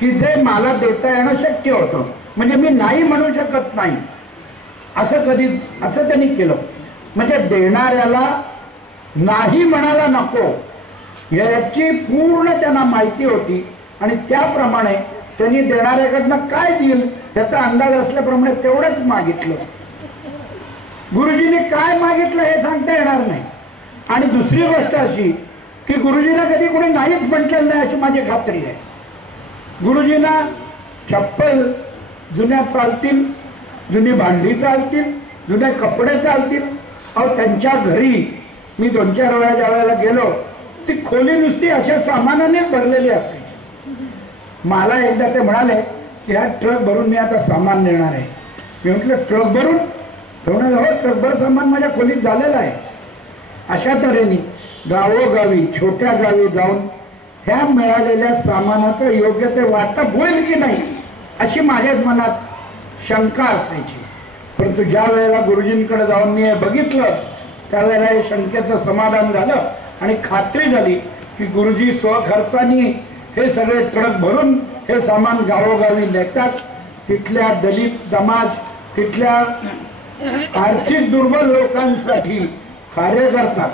की जे मला देता येणं शक्य होतं, म्हणजे मी नाही म्हणू शकत नाही असं कधीच, असं त्यांनी केलं. म्हणजे देणाऱ्याला नाही म्हणायला नको याची पूर्ण त्यांना माहिती होती आणि त्याप्रमाणे त्यांनी देणाऱ्याकडनं काय देईल त्याचा अंदाज असल्याप्रमाणे तेवढंच मागितलं. गुरुजींनी काय मागितलं हे सांगता येणार नाही. आणि दुसरी गोष्ट अशी की गुरुजींना कधी कोणी नाहीच म्हटलेलं नाही अशी माझी खात्री आहे. गुरुजींना चप्पल जुन्या चालतील, जुनी भांडी चालतील, जुने कपडे चालतील. अहो त्यांच्या घरी मी 2-4 वेळा ज्या वेळेला गेलो ती खोली नुसती अशा सामानाने भरलेली असायची. मला एकदा ते म्हणाले की हा ट्रक भरून मी आता सामान नेणार आहे. मी म्हटलं ट्रक भरून? हो, ट्रकभर सामान माझ्या खोलीत झालेलं आहे. अशा तऱ्हेने गावोगावी छोट्या गावी जाऊन ह्या मिळालेल्या सामानाचं योग्य ते वाटप होईल की नाही अशी माझ्याच मनात शंका असायची. परंतु ज्या वेळेला गुरुजींकडे जाऊन मी हे बघितलं त्यावेळेला हे शंकेचं समाधान झालं आणि खात्री झाली की गुरुजी स्वखर्चानी हे सगळे ट्रक भरून हे सामान गावोगावी नेतात. तिथल्या दलित समाज, तिथल्या आर्थिक दुर्बल लोकांसाठी कार्य करतात.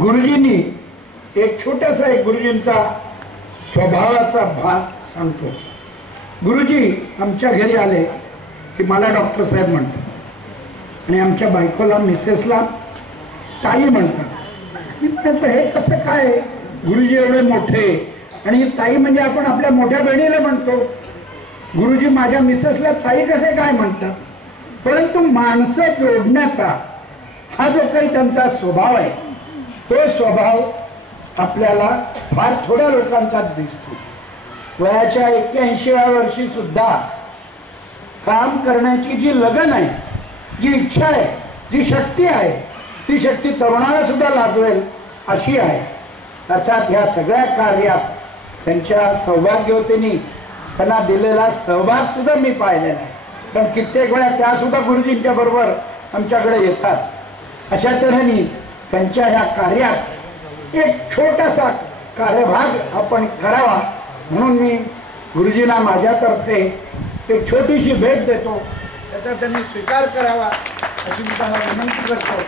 गुरुजींनी एक छोटासा एक गुरुजींचा स्वभावाचा भाग सांगतो. गुरुजी आमच्या घरी आले की मला डॉक्टर साहेब म्हणतात आणि आमच्या बायकोला मिसेसला ताई म्हणतात. मी म्हणतो हे कसं काय, गुरुजी एवढे मोठे आणि ताई म्हणजे आपण आपल्या मोठ्या बहिणीला म्हणतो, गुरुजी माझ्या मिसेसला ताई कसे काय म्हणतात. परंतु माणसं जोडण्याचा हा जो काही त्यांचा स्वभाव आहे तो स्वभाव आपल्याला फार थोड्या लोकांचा दिसतो. वयाच्या 81व्या वर्षी सुद्धा काम करण्याची जी लगन आहे, जी इच्छा आहे, जी शक्ती आहे ती शक्ती तरुणाला सुद्धा लाभवेल अशी आहे. अर्थात ह्या सगळ्या कार्यात त्यांच्या सौभाग्यवतींनी त्यांना दिलेला सहभाग सुद्धा मी पाहिलेला आहे. कारण कित्येक वेळा त्या सुद्धा गुरुजींच्या बरोबर आमच्याकडे येतात. अशा तऱ्हेने त्यांच्या ह्या कार्यात एक छोटासा कार्यभाग आपण करावा म्हणून मी गुरुजींना माझ्यातर्फे एक छोटीशी भेट देतो. त्याचा त्यांनी स्वीकार करावा अशी मी त्यांना विनंती करतो.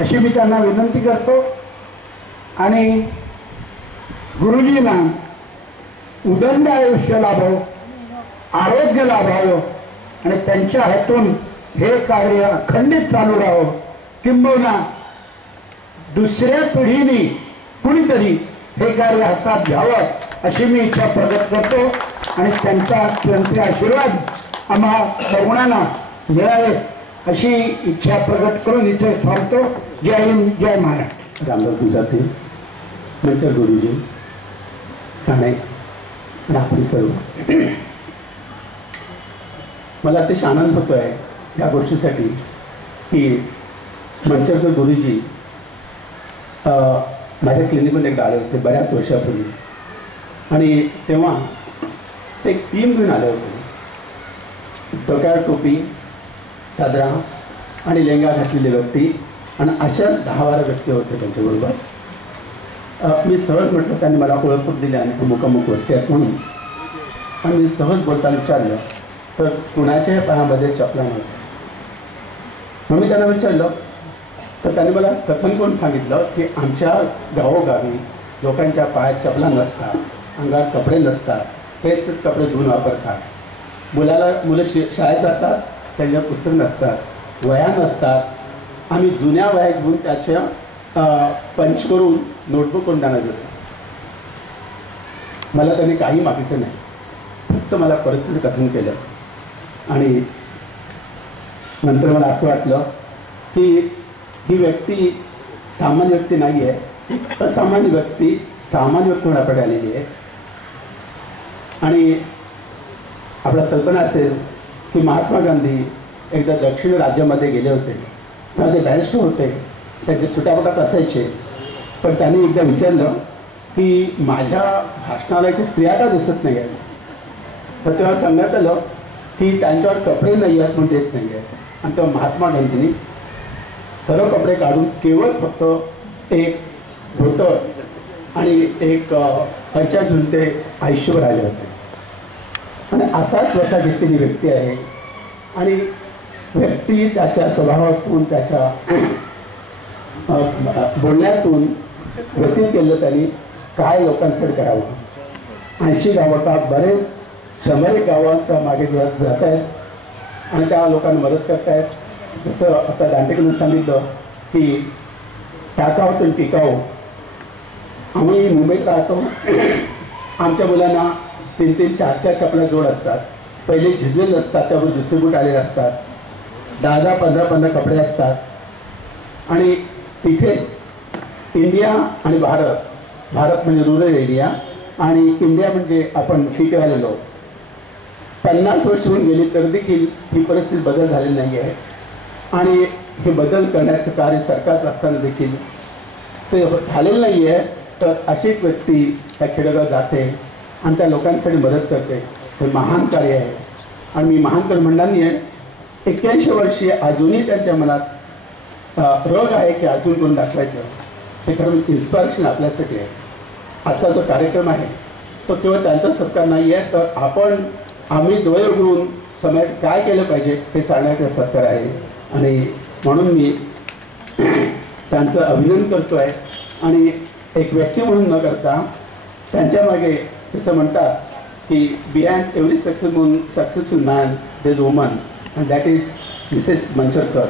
अशी मी त्यांना विनंती करतो आणि गुरुजींना उदंड आयुष्य लाभावं, आरोग्य लाभावं आणि त्यांच्या हातून हे कार्य अखंडित चालू राहावं. किंबहुना दुसऱ्या पिढीने कुणीतरी हे कार्य हातात घ्यावं अशी मी इच्छा प्रकट करतो आणि त्यांचे आशीर्वाद आम्हा तरुणांना मिळावे अशी इच्छा प्रकट करून इथे थांबतो. जय हिंद, जय महाराष्ट्र. रामदास गुजराती, मंचर गुरुजी, ठाणे आणि आपण सर्व. मला अतिशय आनंद होतो आहे या गोष्टीसाठी की मंचरकर गुरुजी माझ्या क्लिनिकमध्ये एकदा आले होते बऱ्याच वर्षापूर्वी आणि तेव्हा ते एक टीम घेऊन आले होते. डोक्यावर टोपी, सादरा आणि लेंगा घातलेली व्यक्ती आणि अशाच 10-12 व्यक्ती होते त्यांच्याबरोबर. मी सहज म्हटलं, त्यांनी मला ओळख दिली आणि मुखामुख व्यक्ती आहेत म्हणून. आणि मी सहज बोलताना विचारलं तर कुणाच्याही पायामध्ये चपला नव्हत्या. मग मी त्यांना विचारलं तर त्यांनी मला कथन करून सांगितलं की आमच्या गावोगावी लोकांच्या पायात चपला नसतात, अंगात कपडे नसतात, तेच कपडे धुवून वापरतात. मुलं शाळेत जातात, त्यांच्या पुस्तक नसतात, वह्या नसतात. आम्ही जुन्या वह्या घेऊन त्याच्या पंच करून नोटबुक करून त्यांना देतो. मला त्यांनी काही मागितलं नाही, फक्त मला परिस्थिती कथन केलं. आणि नंतर मला असं वाटलं की ही व्यक्ती सामान्य व्यक्ती नाही आहे, असामान्य व्यक्ती सामान्य व्यक्ती होण्याकडे आलेली आहे. आणि आपल्याला कल्पना असेल की महात्मा गांधी एकदा दक्षिण राज्यामध्ये गेले होते. ते बॅरिस्टर होते, त्यांचे सुट्यापटात असायचे. पण त्यांनी एकदा विचारलं की माझ्या भाषणाला की स्त्रिया का दिसत नाही आहेत. तर तेव्हा सांगण्यात आलं की त्यांच्यावर कपडे नाही आहेत म्हणून देत नाही आहेत. आणि तेव्हा महात्मा गांधींनी सर्व कपडे काढून केवळ फक्त एक धोतर आणि एक पंचायत घेऊन ते आयुष्यभर आले होते. आणि असाच वसा घेतलेली व्यक्ती आहे. आणि व्यक्ती त्याच्या स्वभावातून, त्याच्या बोलण्यातून व्यतीत केलं त्यांनी काय लोकांसाठी करावं. 80 गावात बरेच 100 गावांच्या मागे जात आहेत आणि त्या लोकांना मदत करत आहेत. जसं आता दांडेकरांनी सांगितलं की टाकावातून टिकाऊ. आम्ही मुंबईत राहतो, आमच्या मुलांना 3-3, 4-4 चपल्या जोड असतात. पहिले झिजलेले असतात, त्यावर दुसरे बूट आलेले असतात. 10-10, 15-15 कपडे असतात. आणि तिथेच इंडिया आणि भारत, भारत म्हणजे रुरल एरिया आणि इंडिया म्हणजे आपण सिटीवाले लोक, 50 वर्ष होऊन गेली तर देखील ही परिस्थिती बदल झालेली नाही आहे. आणि हे बदल करण्याचं कार्य सरकारचं असताना देखील ते झालेलं नाही आहे. तर अशी एक व्यक्ती त्या खेडेगावात जाते आणि त्या लोकांसाठी मदत करते, हे महान कार्य आहे. आणि मी महान तर म्हणणार नाही आहे, 81 वर्षीय अजूनही त्यांच्या मनात रग आहे की अजून कोण दाखवायचं. हे खरं इन्स्पिरेशन आपल्यासाठी आहे. आजचा जो कार्यक्रम आहे तो केवळ त्यांचा सत्कार नाही आहे, तर आम्ही डोळे उघडून समाजात काय केलं पाहिजे हे सांगण्याचा सत्कार आहे. आणि म्हणून मी त्यांचं अभिनंदन करतो आहे. आणि एक व्यक्ती म्हणून न करता त्यांच्या मागे जसं म्हणतात की behind every successful man there is woman and that is Mrs Mancharkar.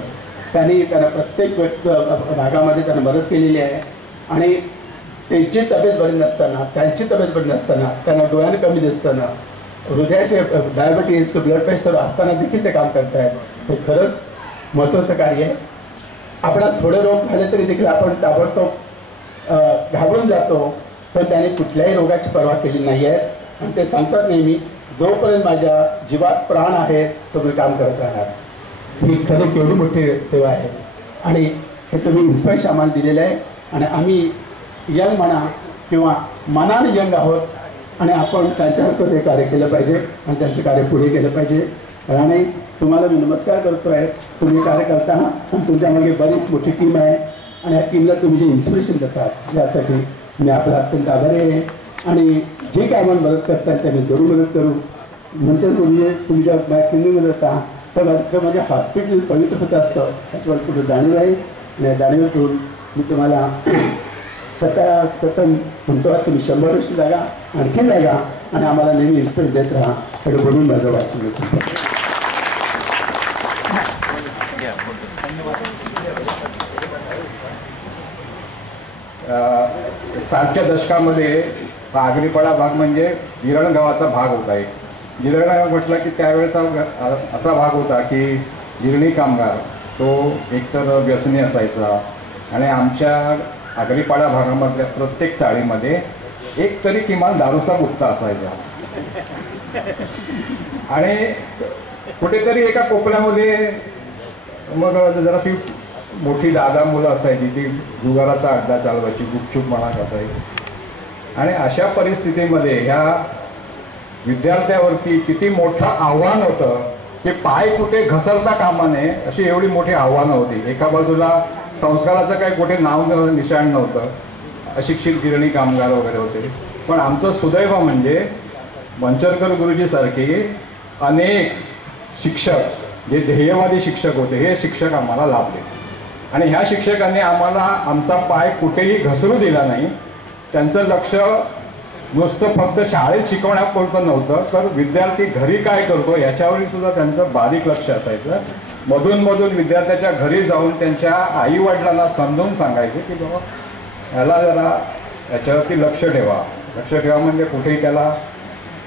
त्यांना प्रत्येक भागामध्ये त्यांना मदत केलेली आहे. आणि त्यांची तब्येत बरी नसताना, त्यांची तब्येत बरी नसताना, त्यांना डोळ्याने कमी दिसताना, हृदयाचे डायबिटीज, ब्लड प्रेशर असताना देखील ते काम करत आहेत. हे खरंच महत्त्वाचं कार्य आहे. आपल्याला थोडे रोग झाले तरी देखील आपण ताबडतोब घाबरून जातो, पण त्याने कुठल्याही रोगाची पर्वा केली नाही आहे. आणि ते सांगतात नेहमी, जोपर्यंत माझ्या जीवात प्राण आहे तो मी काम करत राहणार. ही खरं केवढी मोठी सेवा आहे. आणि हे तुम्ही इन्स्पिरेशन आम्हाला दिलेलं आहे. आणि आम्ही यंग म्हणा किंवा मनाने यंग आहोत आणि आपण त्यांच्यासारखं ते कार्य केलं पाहिजे आणि त्यांचं कार्य पुढे केलं पाहिजे. आणि तुम्हाला मी नमस्कार करतो आहे. तुम्ही कार्य करता आणि तुमच्यामागे बरीच मोठी टीम आहे आणि या टीमला तुम्ही जे इन्स्पिरेशन देतात यासाठी मी आपला अत्यंत आभारी आहे. आणि जे काय आम्हाला मदत करतात त्यांनी जरूर मदत करू. म्हणजे तुमच्या टीममध्ये जाता तर माझ्या हॉस्पिटल पवित्र होत असतं त्याच्यावर कुठं जाणीव आहे. आणि जाणीव करून मी तुम्हाला सतत म्हणतो तुम्ही 100 वर्ष जागा, आणखी जागा आणि आम्हाला नेहमी इन्स्पिरेशन देत राहा. तर बोलून माझं वाचन. 60च्या दशकामध्ये हा आगरीपाडा भाग म्हणजे गिरण गावाचा भाग होता. एक गिरण गाव म्हटलं की त्यावेळेचा असा भाग होता की गिरणी कामगार तो एकतर व्यसनी असायचा आणि आमच्या आगरीपाडा भागामधल्या प्रत्येक चाळीमध्ये एक तरी किमान दारूचा गुत्ता असायचा. आणि कुठेतरी एका कोपऱ्यामध्ये मग जराशी मोठी दादा मुलं असायची ती जुगाराचा अड्डा चालवायची, गुपचूप म्हणत असायची. आणि अशा परिस्थितीमध्ये ह्या विद्यार्थ्यावरती किती मोठं आव्हान होतं की पाय कुठे घसरता कामा नये अशी एवढी मोठी आव्हानं होती. एका बाजूला संस्काराचं काही कुठे नाव निशाण नव्हतं, अशिक्षित गिरणी कामगार वगैरे होते. पण आमचं सुदैव म्हणजे मंचरकर गुरुजीसारखे अनेक शिक्षक जे ध्येयवादी शिक्षक होते हे शिक्षक आम्हाला लाभले. आणि ह्या शिक्षकांनी आम्हाला आमचा पाय कुठेही घसरू दिला नाही. त्यांचं लक्ष नुसतं फक्त शाळेत शिकवण्यापुरतं नव्हतं तर विद्यार्थी घरी काय करतो याच्यावरही सुद्धा त्यांचं बारीक लक्ष असायचं. मधून विद्यार्थ्याच्या घरी जाऊन त्यांच्या आईवडिलांना समजून सांगायचे की बाबा ह्याला जरा याच्यावरती लक्ष ठेवा म्हणजे कुठेही त्याला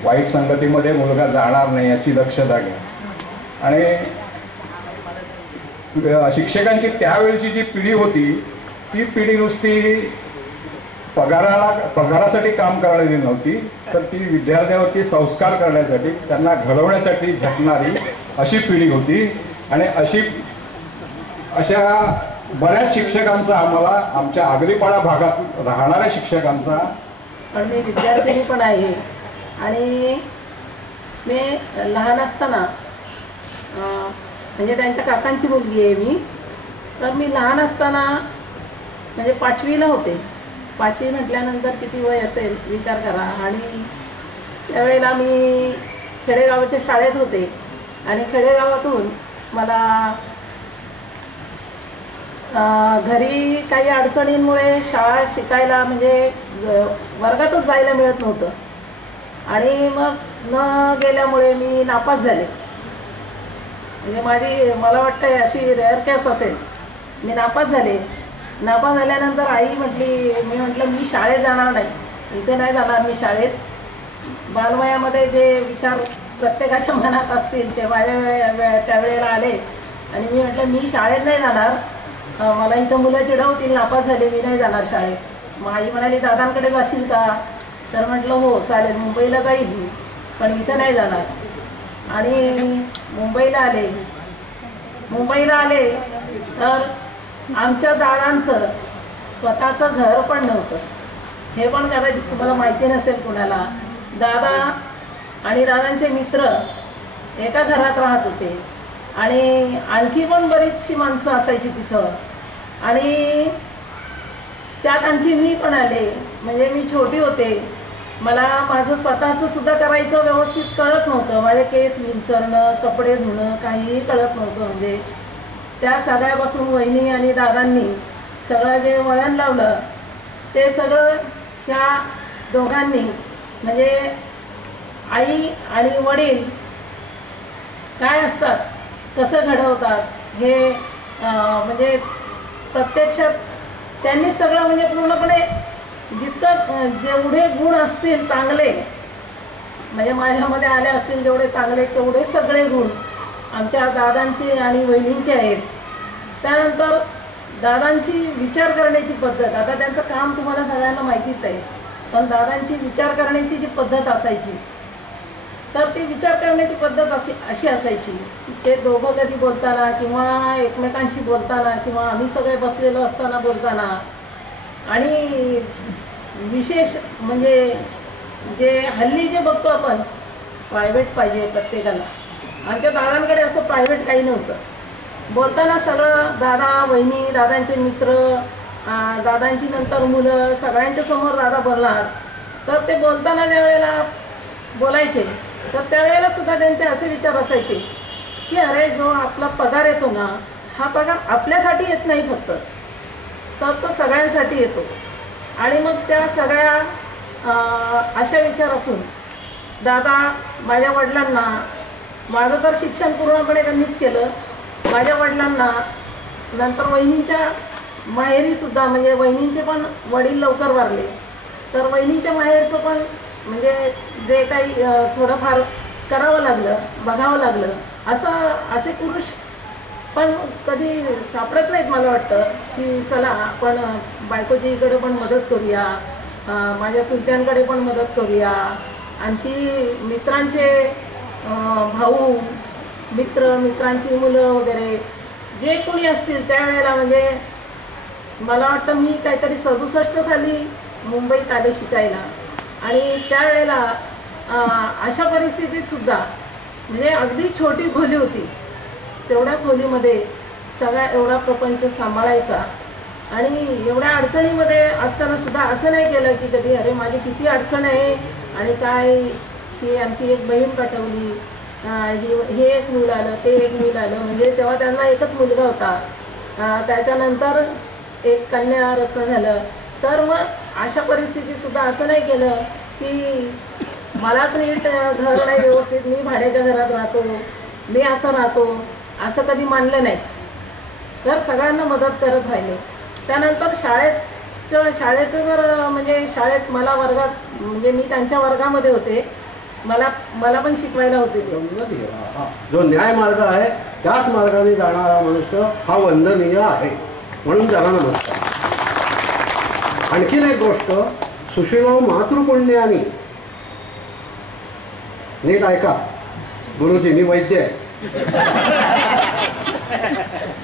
वाईट संगतीमध्ये मुलगा जाणार नाही याची दक्षता घ्या. आणि शिक्षकांची त्यावेळची जी पिढी होती ती पिढी नुसती पगारासाठी काम करणारी नव्हती तर ती विद्यार्थ्यावरती संस्कार करण्यासाठी त्यांना घडवण्यासाठी झटणारी अशी पिढी होती. आणि अशा बऱ्याच शिक्षकांचा आम्हाला आमच्या आगरीपाडा भागात राहणाऱ्या शिक्षकांचा. आणि मी विद्यार्थिनी पण आहे. आणि मी लहान असताना म्हणजे त्यांच्या काकांची मुलगी आहे मी. तर मी लहान असताना म्हणजे 5वीला होते. 5वी म्हटल्यानंतर किती वय असेल विचार करा. आणि त्यावेळेला मी खेडेगावाच्या शाळेत होते आणि खेडेगावातून मला घरी काही अडचणींमुळे शाळा शिकायला म्हणजे वर्गातच जायला मिळत नव्हतं. आणि मग न गेल्यामुळे मी नापास झाले. म्हणजे मला वाटतं अशी रेअर केस असेल. मी नापास झाले. नापास झाल्यानंतर आई म्हटली, मी म्हटलं मी शाळेत जाणार नाही, इथे नाही जाणार मी शाळेत. बालवयामध्ये जे विचार प्रत्येकाच्या मनात असतील ते माझ्या त्यावेळेला आले आणि मी म्हटलं मी शाळेत नाही जाणार, मला इथं मुलं चिडवतील, नापास झाले, मी नाही जाणार शाळेत. मग आई म्हणाली दादांकडे जाशील का? तर म्हटलं हो चालेल, मुंबईला जाईल मी, पण इथं नाही जाणार. आणि मुंबईला आले तर आमच्या दादांचं स्वतःचं घर पण नव्हतं. हे पण कदाचित तुम्हाला माहिती नसेल कुणाला. दादा आणि दादांचे मित्र एका घरात राहत होते आणि आणखी पण बरीचशी माणसं असायची तिथं. आणि त्यात आणखी मी पण आले, म्हणजे मी छोटी होते, मला माझं स्वतःचं सुद्धा करायचं व्यवस्थित कळत नव्हतं. माझे केस विंचरणं, कपडे धुणं काहीही कळत नव्हतं. म्हणजे त्या सगळ्यापासून वहिनी आणि दादांनी सगळं जे वळण लावलं ते सगळं ह्या दोघांनी, म्हणजे आई आणि वडील काय असतात, कसं घडवतात हे म्हणजे प्रत्यक्षात त्यांनी सगळं म्हणजे पूर्णपणे जितकं जेवढे गुण असतील चांगले, म्हणजे माझ्यामध्ये आले असतील जेवढे चांगले तेवढे सगळे गुण आमच्या दादांचे आणि वहिनींचे आहेत. त्यानंतर दादांची विचार करण्याची पद्धत, आता त्यांचं काम तुम्हाला सगळ्यांना माहितीच आहे, पण दादांची विचार करण्याची जी पद्धत असायची तर ती विचार करण्याची पद्धत अशी असायची की ते दोघं कधी बोलताना किंवा एकमेकांशी बोलताना किंवा आम्ही सगळे बसलेलो असताना बोलताना, आणि विशेष म्हणजे जे हल्ली जे बघतो आपण प्रायव्हेट पाहिजे प्रत्येकाला, आमच्या दादांकडे असं प्रायव्हेट काही नव्हतं. बोलताना सगळं दादा, वहिनी, दादांचे मित्र, दादांची नंतर मुलं सगळ्यांच्या समोर दादा बोलणार. तर ते बोलताना ज्या वेळेला बोलायचे तर त्यावेळेला सुद्धा त्यांचे असे विचार असायचे की अरे जो आपला पगार येतो ना, हा पगार आपल्यासाठी येत नाही फक्त, तर तो सगळ्यांसाठी येतो. आणि मग त्या सगळ्या अशा विचारातून दादा माझ्या वडिलांना, माझं तर शिक्षण पूर्णपणे त्यांनीच केलं, माझ्या वडिलांना नंतर वहिनींच्या माहेरीसुद्धा, म्हणजे वहिनींचे पण वडील लवकर वारले तर वहिनींच्या माहेरचं पण म्हणजे जे काही थोडंफार करावं लागलं, बघावं लागलं. असे पुरुष पण कधी सापडत नाहीत मला वाटतं की चला आपण बायकोच्या इकडे पण मदत करूया, माझ्या चुलत्यांकडे पण मदत करूया, आणखी मित्रांचे भाऊ, मित्रांची मुलं वगैरे जे कोणी असतील त्यावेळेला, म्हणजे मला वाटतं मी काहीतरी 67 साली मुंबईत आले शिकायला आणि त्यावेळेला अशा परिस्थितीत सुद्धा म्हणजे अगदी छोटी खोली होती, तेवढ्या खोलीमध्ये सगळा एवढा प्रपंच सांभाळायचा. आणि एवढ्या अडचणीमध्ये असताना सुद्धा असं नाही केलं की कधी अरे माझी किती अडचण आहे आणि काय की आणखी एक बहीण पाठवली, हे एक मूल आलं, ते एक मूल आलं. म्हणजे तेव्हा त्यांना एकच मुलगा होता, त्याच्यानंतर एक कन्या रत्न झालं. तर मग अशा परिस्थितीत सुद्धा असं नाही केलं की मलाच नीट घर नाही व्यवस्थित, मी भाड्याच्या घरात राहतो, मी असं राहतो, असं कधी मानलं नाही. तर सगळ्यांना मदत करत राहिले. त्यानंतर शाळेचं जर म्हणजे शाळेत मला वर्गात, म्हणजे मी त्यांच्या वर्गामध्ये होते, मला पण शिकवायला होते ते. जो न्याय मार्ग आहे त्याच मार्गाने जाणारा मनुष्य हा वंदनीय आहे, म्हणून त्याला नमस्कार. आणखीन एक गोष्ट, सुशीलो मातृपुण्यानी, नीट ऐका गुरुजी, मी वैद्य आहे.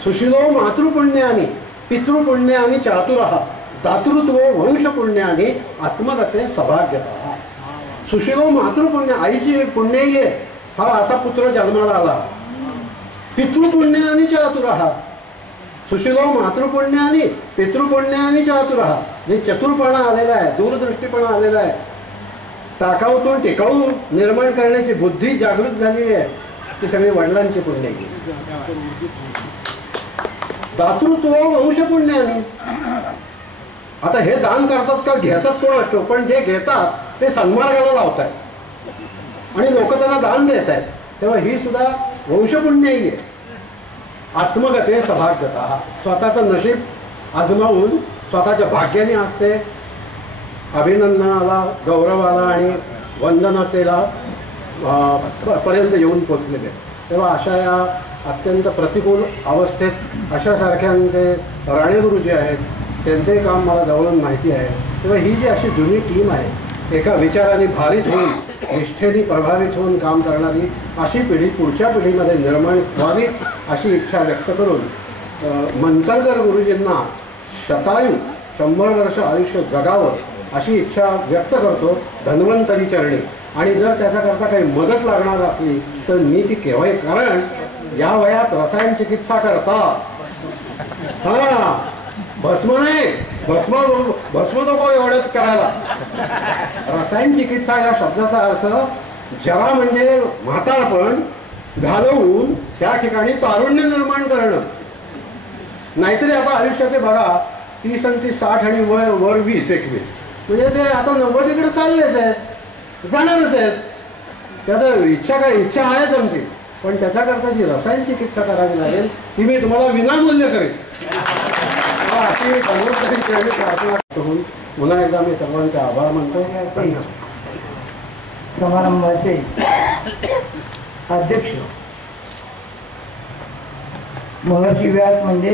सुशीलो मातृपुण्यानी पितृपुण्यानी चातुरः दातृत्व वंशपुण्यानी आत्मगते सभाग्यता. सुशीलो मातृपुण्य, आईची पुण्यही आहे, हा असा पुत्र जन्माला आला. पितृपुण्यानी चातुरः, सुशीलो मातृपुण्यानी पितृपुण्यानी चातुरः, जे चतुरपणा आलेला आहे, दूरदृष्टीपणा आलेला आहे, टाकाऊतून टिकाऊ निर्माण करण्याची बुद्धी जागृत झालेली आहे, ती सगळी वडिलांची पुण्य. दातृत्व वंशपुण्यानी, आता हे दान करतात का घेतात कोण असतो, पण जे घेतात ते सन्मार्गाला लावत आहेत आणि लोक त्यांना दान देत आहेत, तेव्हा ही सुद्धा वंशपुण्याही आहे. आत्मगते सभाग्यता, स्वतःचं नशीब आजमावून स्वतःच्या भाग्याने असते, अभिनंदनाला, गौरवाला आणि वंदनातेला पर्यंत येऊन पोचलेले. तेव्हा अशा या अत्यंत प्रतिकूल अवस्थेत अशासारख्यांचे राणे गुरु जे आहेत त्यांचे काम मला जवळून माहिती आहे. तेव्हा ही जी अशी जुनी टीम आहे एका विचाराने भारित होऊन निष्ठेने प्रभावित होऊन काम करणारी अशी पिढी पुढच्या पिढीमध्ये निर्माण व्हावी अशी इच्छा व्यक्त करून मंचलकर गुरुजींना शतायू 100 वर्ष आयुष्य जगावं अशी इच्छा व्यक्त करतो धन्वंतरी चरणी. आणि जर त्याच्याकरता काही मदत लागणार असली तर मी ती केव्हाही, कारण या वयात रसायन चिकित्सा करता भस्म नाही, भस्म नको एवढंच करायला. रसायन चिकित्सा या शब्दाचा अर्थ जरा म्हणजे म्हातारपण घालवून त्या ठिकाणी तारुण्य निर्माण करणं. नाहीतरी आता आयुष्याचे बघा 30 आणि 30 60 आणि वर 20-21 म्हणजे ते आता 90 चाललेच आहेत, जाणारच आहेत. त्याचं इच्छा आहेच आमची, पण त्याच्याकरता जी रसायन चिकित्सा करावी लागेल ती मी तुम्हाला विनामूल्य करेन. अशी प्रार्थना करून पुन्हा एकदा मी सर्वांचे आभार मानतो. समारंभाचे अध्यक्ष महर्षी व्यास म्हणजे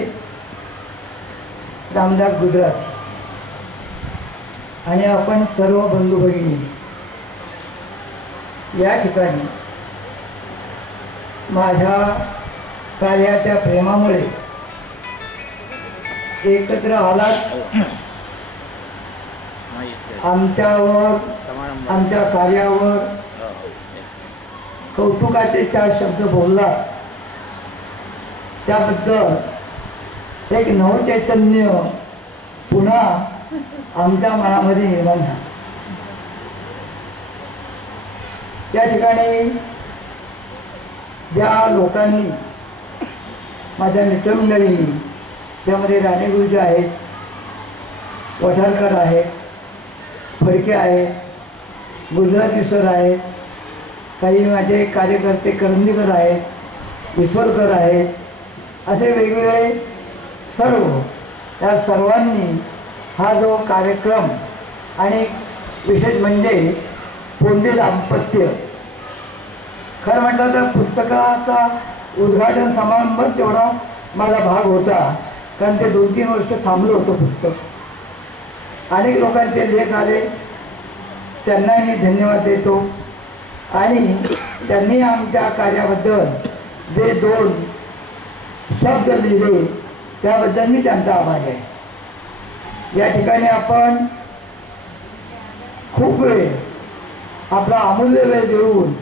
रामदास गुजराती आणि आपण सर्व बंधू भगिनी या ठिकाणी माझ्या कार्याच्या प्रेमामुळे एकत्र आलात. आमच्यावर आमच्या कार्यावर कौतुकाचे 4 शब्द बोलला त्याबद्दल एक नवचैतन्य पुन्हा आमच्या मनामध्ये निर्माण झालं. या ठिकाणी ज्या लोकांनी माझ्या मित्रमंडळींनी, त्यामध्ये राणे गुरुजी आहेत, वठारकर आहेत, फडके आहेत, गुजराती सर आहेत, काही माझे कार्यकर्ते करंदीकर आहेत, विश्वरकर आहेत, असे वेगवेगळे सर्व त्या सर्वांनी हा जो कार्यक्रम आणि विशेष म्हणजे पोंदे दाम्पत्य, खरं म्हटलं तर पुस्तकाचा उद्घाटन समारंभ तेवढा माझा भाग होता, कारण ते 2-3 वर्ष थांबलं होतं पुस्तक. अनेक लोकांचे लेख आले, त्यांनाही मी धन्यवाद देतो. आणि त्यांनी आमच्या कार्याबद्दल जे 2 शब्द लिहिले त्याबद्दल मी त्यांचा आभारी आहे. या ठिकाणी आपण खूप वेळ आपला अमूल्य वेळ देऊन,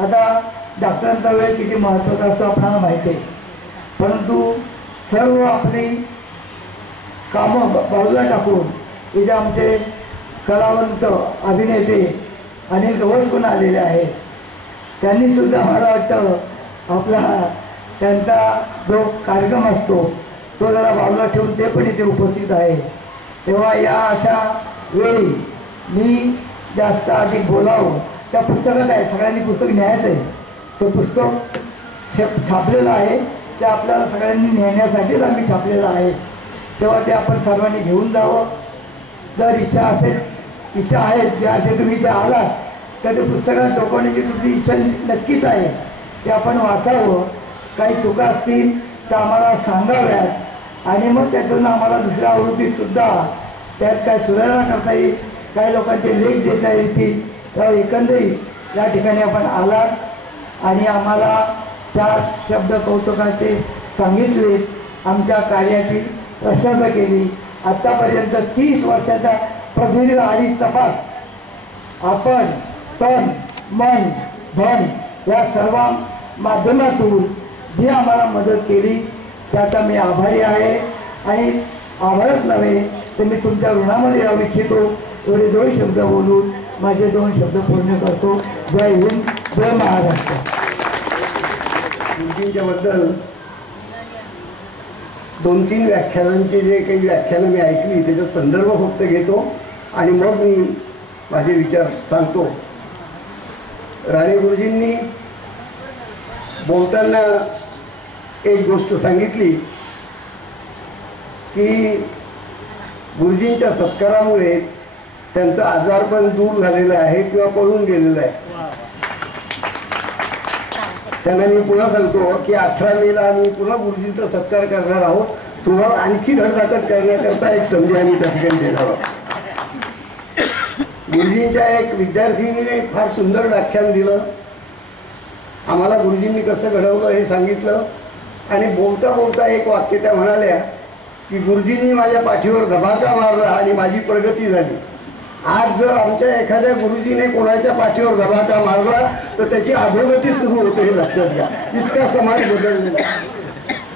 आता डॉक्टरांचा वेळ किती महत्त्वाचा असतो आपल्याला माहिती आहे, परंतु सर्व आपली कामं बाजूला टाकून इथे आमचे कलावंत अभिनेते अनिल गवस पण आलेले आहेत. त्यांनीसुद्धा मला वाटतं आपला त्यांचा जो कार्यक्रम असतो तो जरा बाजूला ठेवून ते पण इथे उपस्थित आहे. तेव्हा या अशा वेळी मी जास्त अधिक बोलावं. त्या पुस्तकात आहे, सगळ्यांनी पुस्तक न्यायचं आहे. ते पुस्तक छापलेलं आहे, ते आपल्याला सगळ्यांनी नेण्यासाठीच आम्ही छापलेलं आहे. तेव्हा ते आपण सर्वांनी घेऊन जावं. जर इच्छा असेल, इच्छा आहे, जे असे तुम्ही इथे आलात तर ते पुस्तकात डोकवण्याची तुमची इच्छा नक्कीच आहे. ते आपण वाचावं. काही चुका असतील तर आम्हाला सांगाव्यात आणि मग त्यातून आम्हाला दुसऱ्या आवृत्तीतसुद्धा त्यात काय सुधारणा करता येईल, काही लोकांचे लेख देता येतील. तेव्हा एकंदरीत या ठिकाणी आपण आलात आणि आम्हाला 4 शब्द कौतुकाचे सांगितले. आमच्या कार्याची प्रशंसा केली. आत्तापर्यंत 30 वर्षाचा प्रदीर्घ आणि तपास आपण तन मन धन या सर्व माध्यमातून जी आम्हाला मदत केली त्याचा मी आभारी आहे. आणि आभारच नव्हे तर मी तुमच्या ऋणामध्ये राहू इच्छितो. एवढे 2 शब्द बोलून माझे 2 शब्द पूर्ण करतो. जय हिंद, जय महाराष्ट्र. बद्दल 2-3 व्याख्यानांचे जे काही व्याख्यानं मी ऐकली त्याचा संदर्भ फक्त घेतो आणि मग मी माझे विचार सांगतो. राणे गुरुजींनी बोलताना एक गोष्ट सांगितली की गुरुजींच्या सत्कारामुळे त्यांचं आजारपण दूर झालेलं आहे किंवा पळून गेलेलं आहे. त्यांना मी पुन्हा सांगतो की 18 मेला आम्ही पुन्हा गुरुजींचा सत्कार करणार आहोत. तुम्हाला आणखी धडधाकट करण्याकरता एक संधी आम्ही त्या ठिकाणी देणार आहोत. गुरुजींच्या एक विद्यार्थिनीने फार सुंदर व्याख्यान दिलं. आम्हाला गुरुजींनी कसं घडवलं हे सांगितलं आणि बोलता बोलता एक वाक्य त्या म्हणाल्या की गुरुजींनी माझ्या पाठीवर धबाका मारला आणि माझी प्रगती झाली. आज जर आमच्या एखाद्या गुरुजीने कोणाच्या पाठीवर धबाका मारला तर त्याची अधोगती सुरू होते, हे लक्षात घ्या. इतका समाज बदललेला.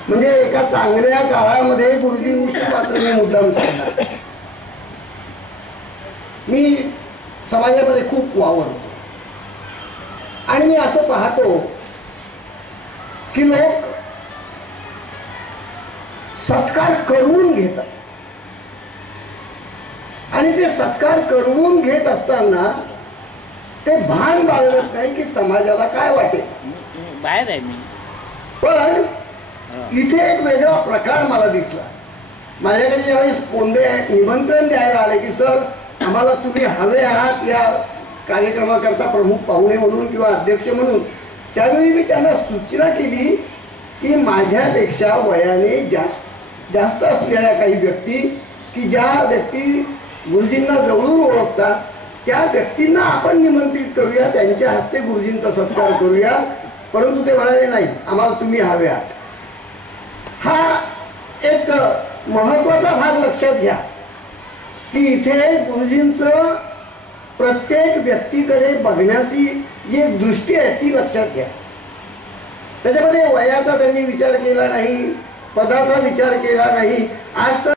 म्हणजे एका चांगल्या काळामध्ये गुरुजींची पात्र मी मुद्दाम सांगणार. मी समाजामध्ये खूप वावरतो आणि मी असं पाहतो की लोक सत्कार करवून घेतात आणि ते सत्कार करवून घेत असताना ते भान बाळगत नाही की समाजाला काय वाटेल. बाहेर आहे मी. पण इथे एक वेगळा प्रकार मला दिसला. माझ्याकडे ज्यावेळेस पोंदे निमंत्रण द्यायला आले की सर आम्हाला तुम्ही हवे आहात या कार्यक्रमाकरता प्रमुख पाहुणे म्हणून किंवा अध्यक्ष म्हणून, त्यावेळी मी त्यांना सूचना केली की माझ्यापेक्षा वयाने जास्त असलेल्या काही व्यक्ती की ज्या व्यक्ती गुरुजींना जवळून ओळखतात त्या व्यक्तींना आपण निमंत्रित करूया, त्यांच्या हस्ते गुरुजींचा सत्कार करूया. परंतु ते म्हणाले नाही, आम्हाला तुम्ही हवे आहात. हा एक महत्त्वाचा भाग लक्षात घ्या की इथे गुरुजींचं प्रत्येक व्यक्तीकडे बघण्याची जी एक दृष्टी आहे ती लक्षात घ्या. त्याच्यामध्ये वयाचा त्यांनी विचार केला नाही, पदाचा विचार केला नाही. आज तर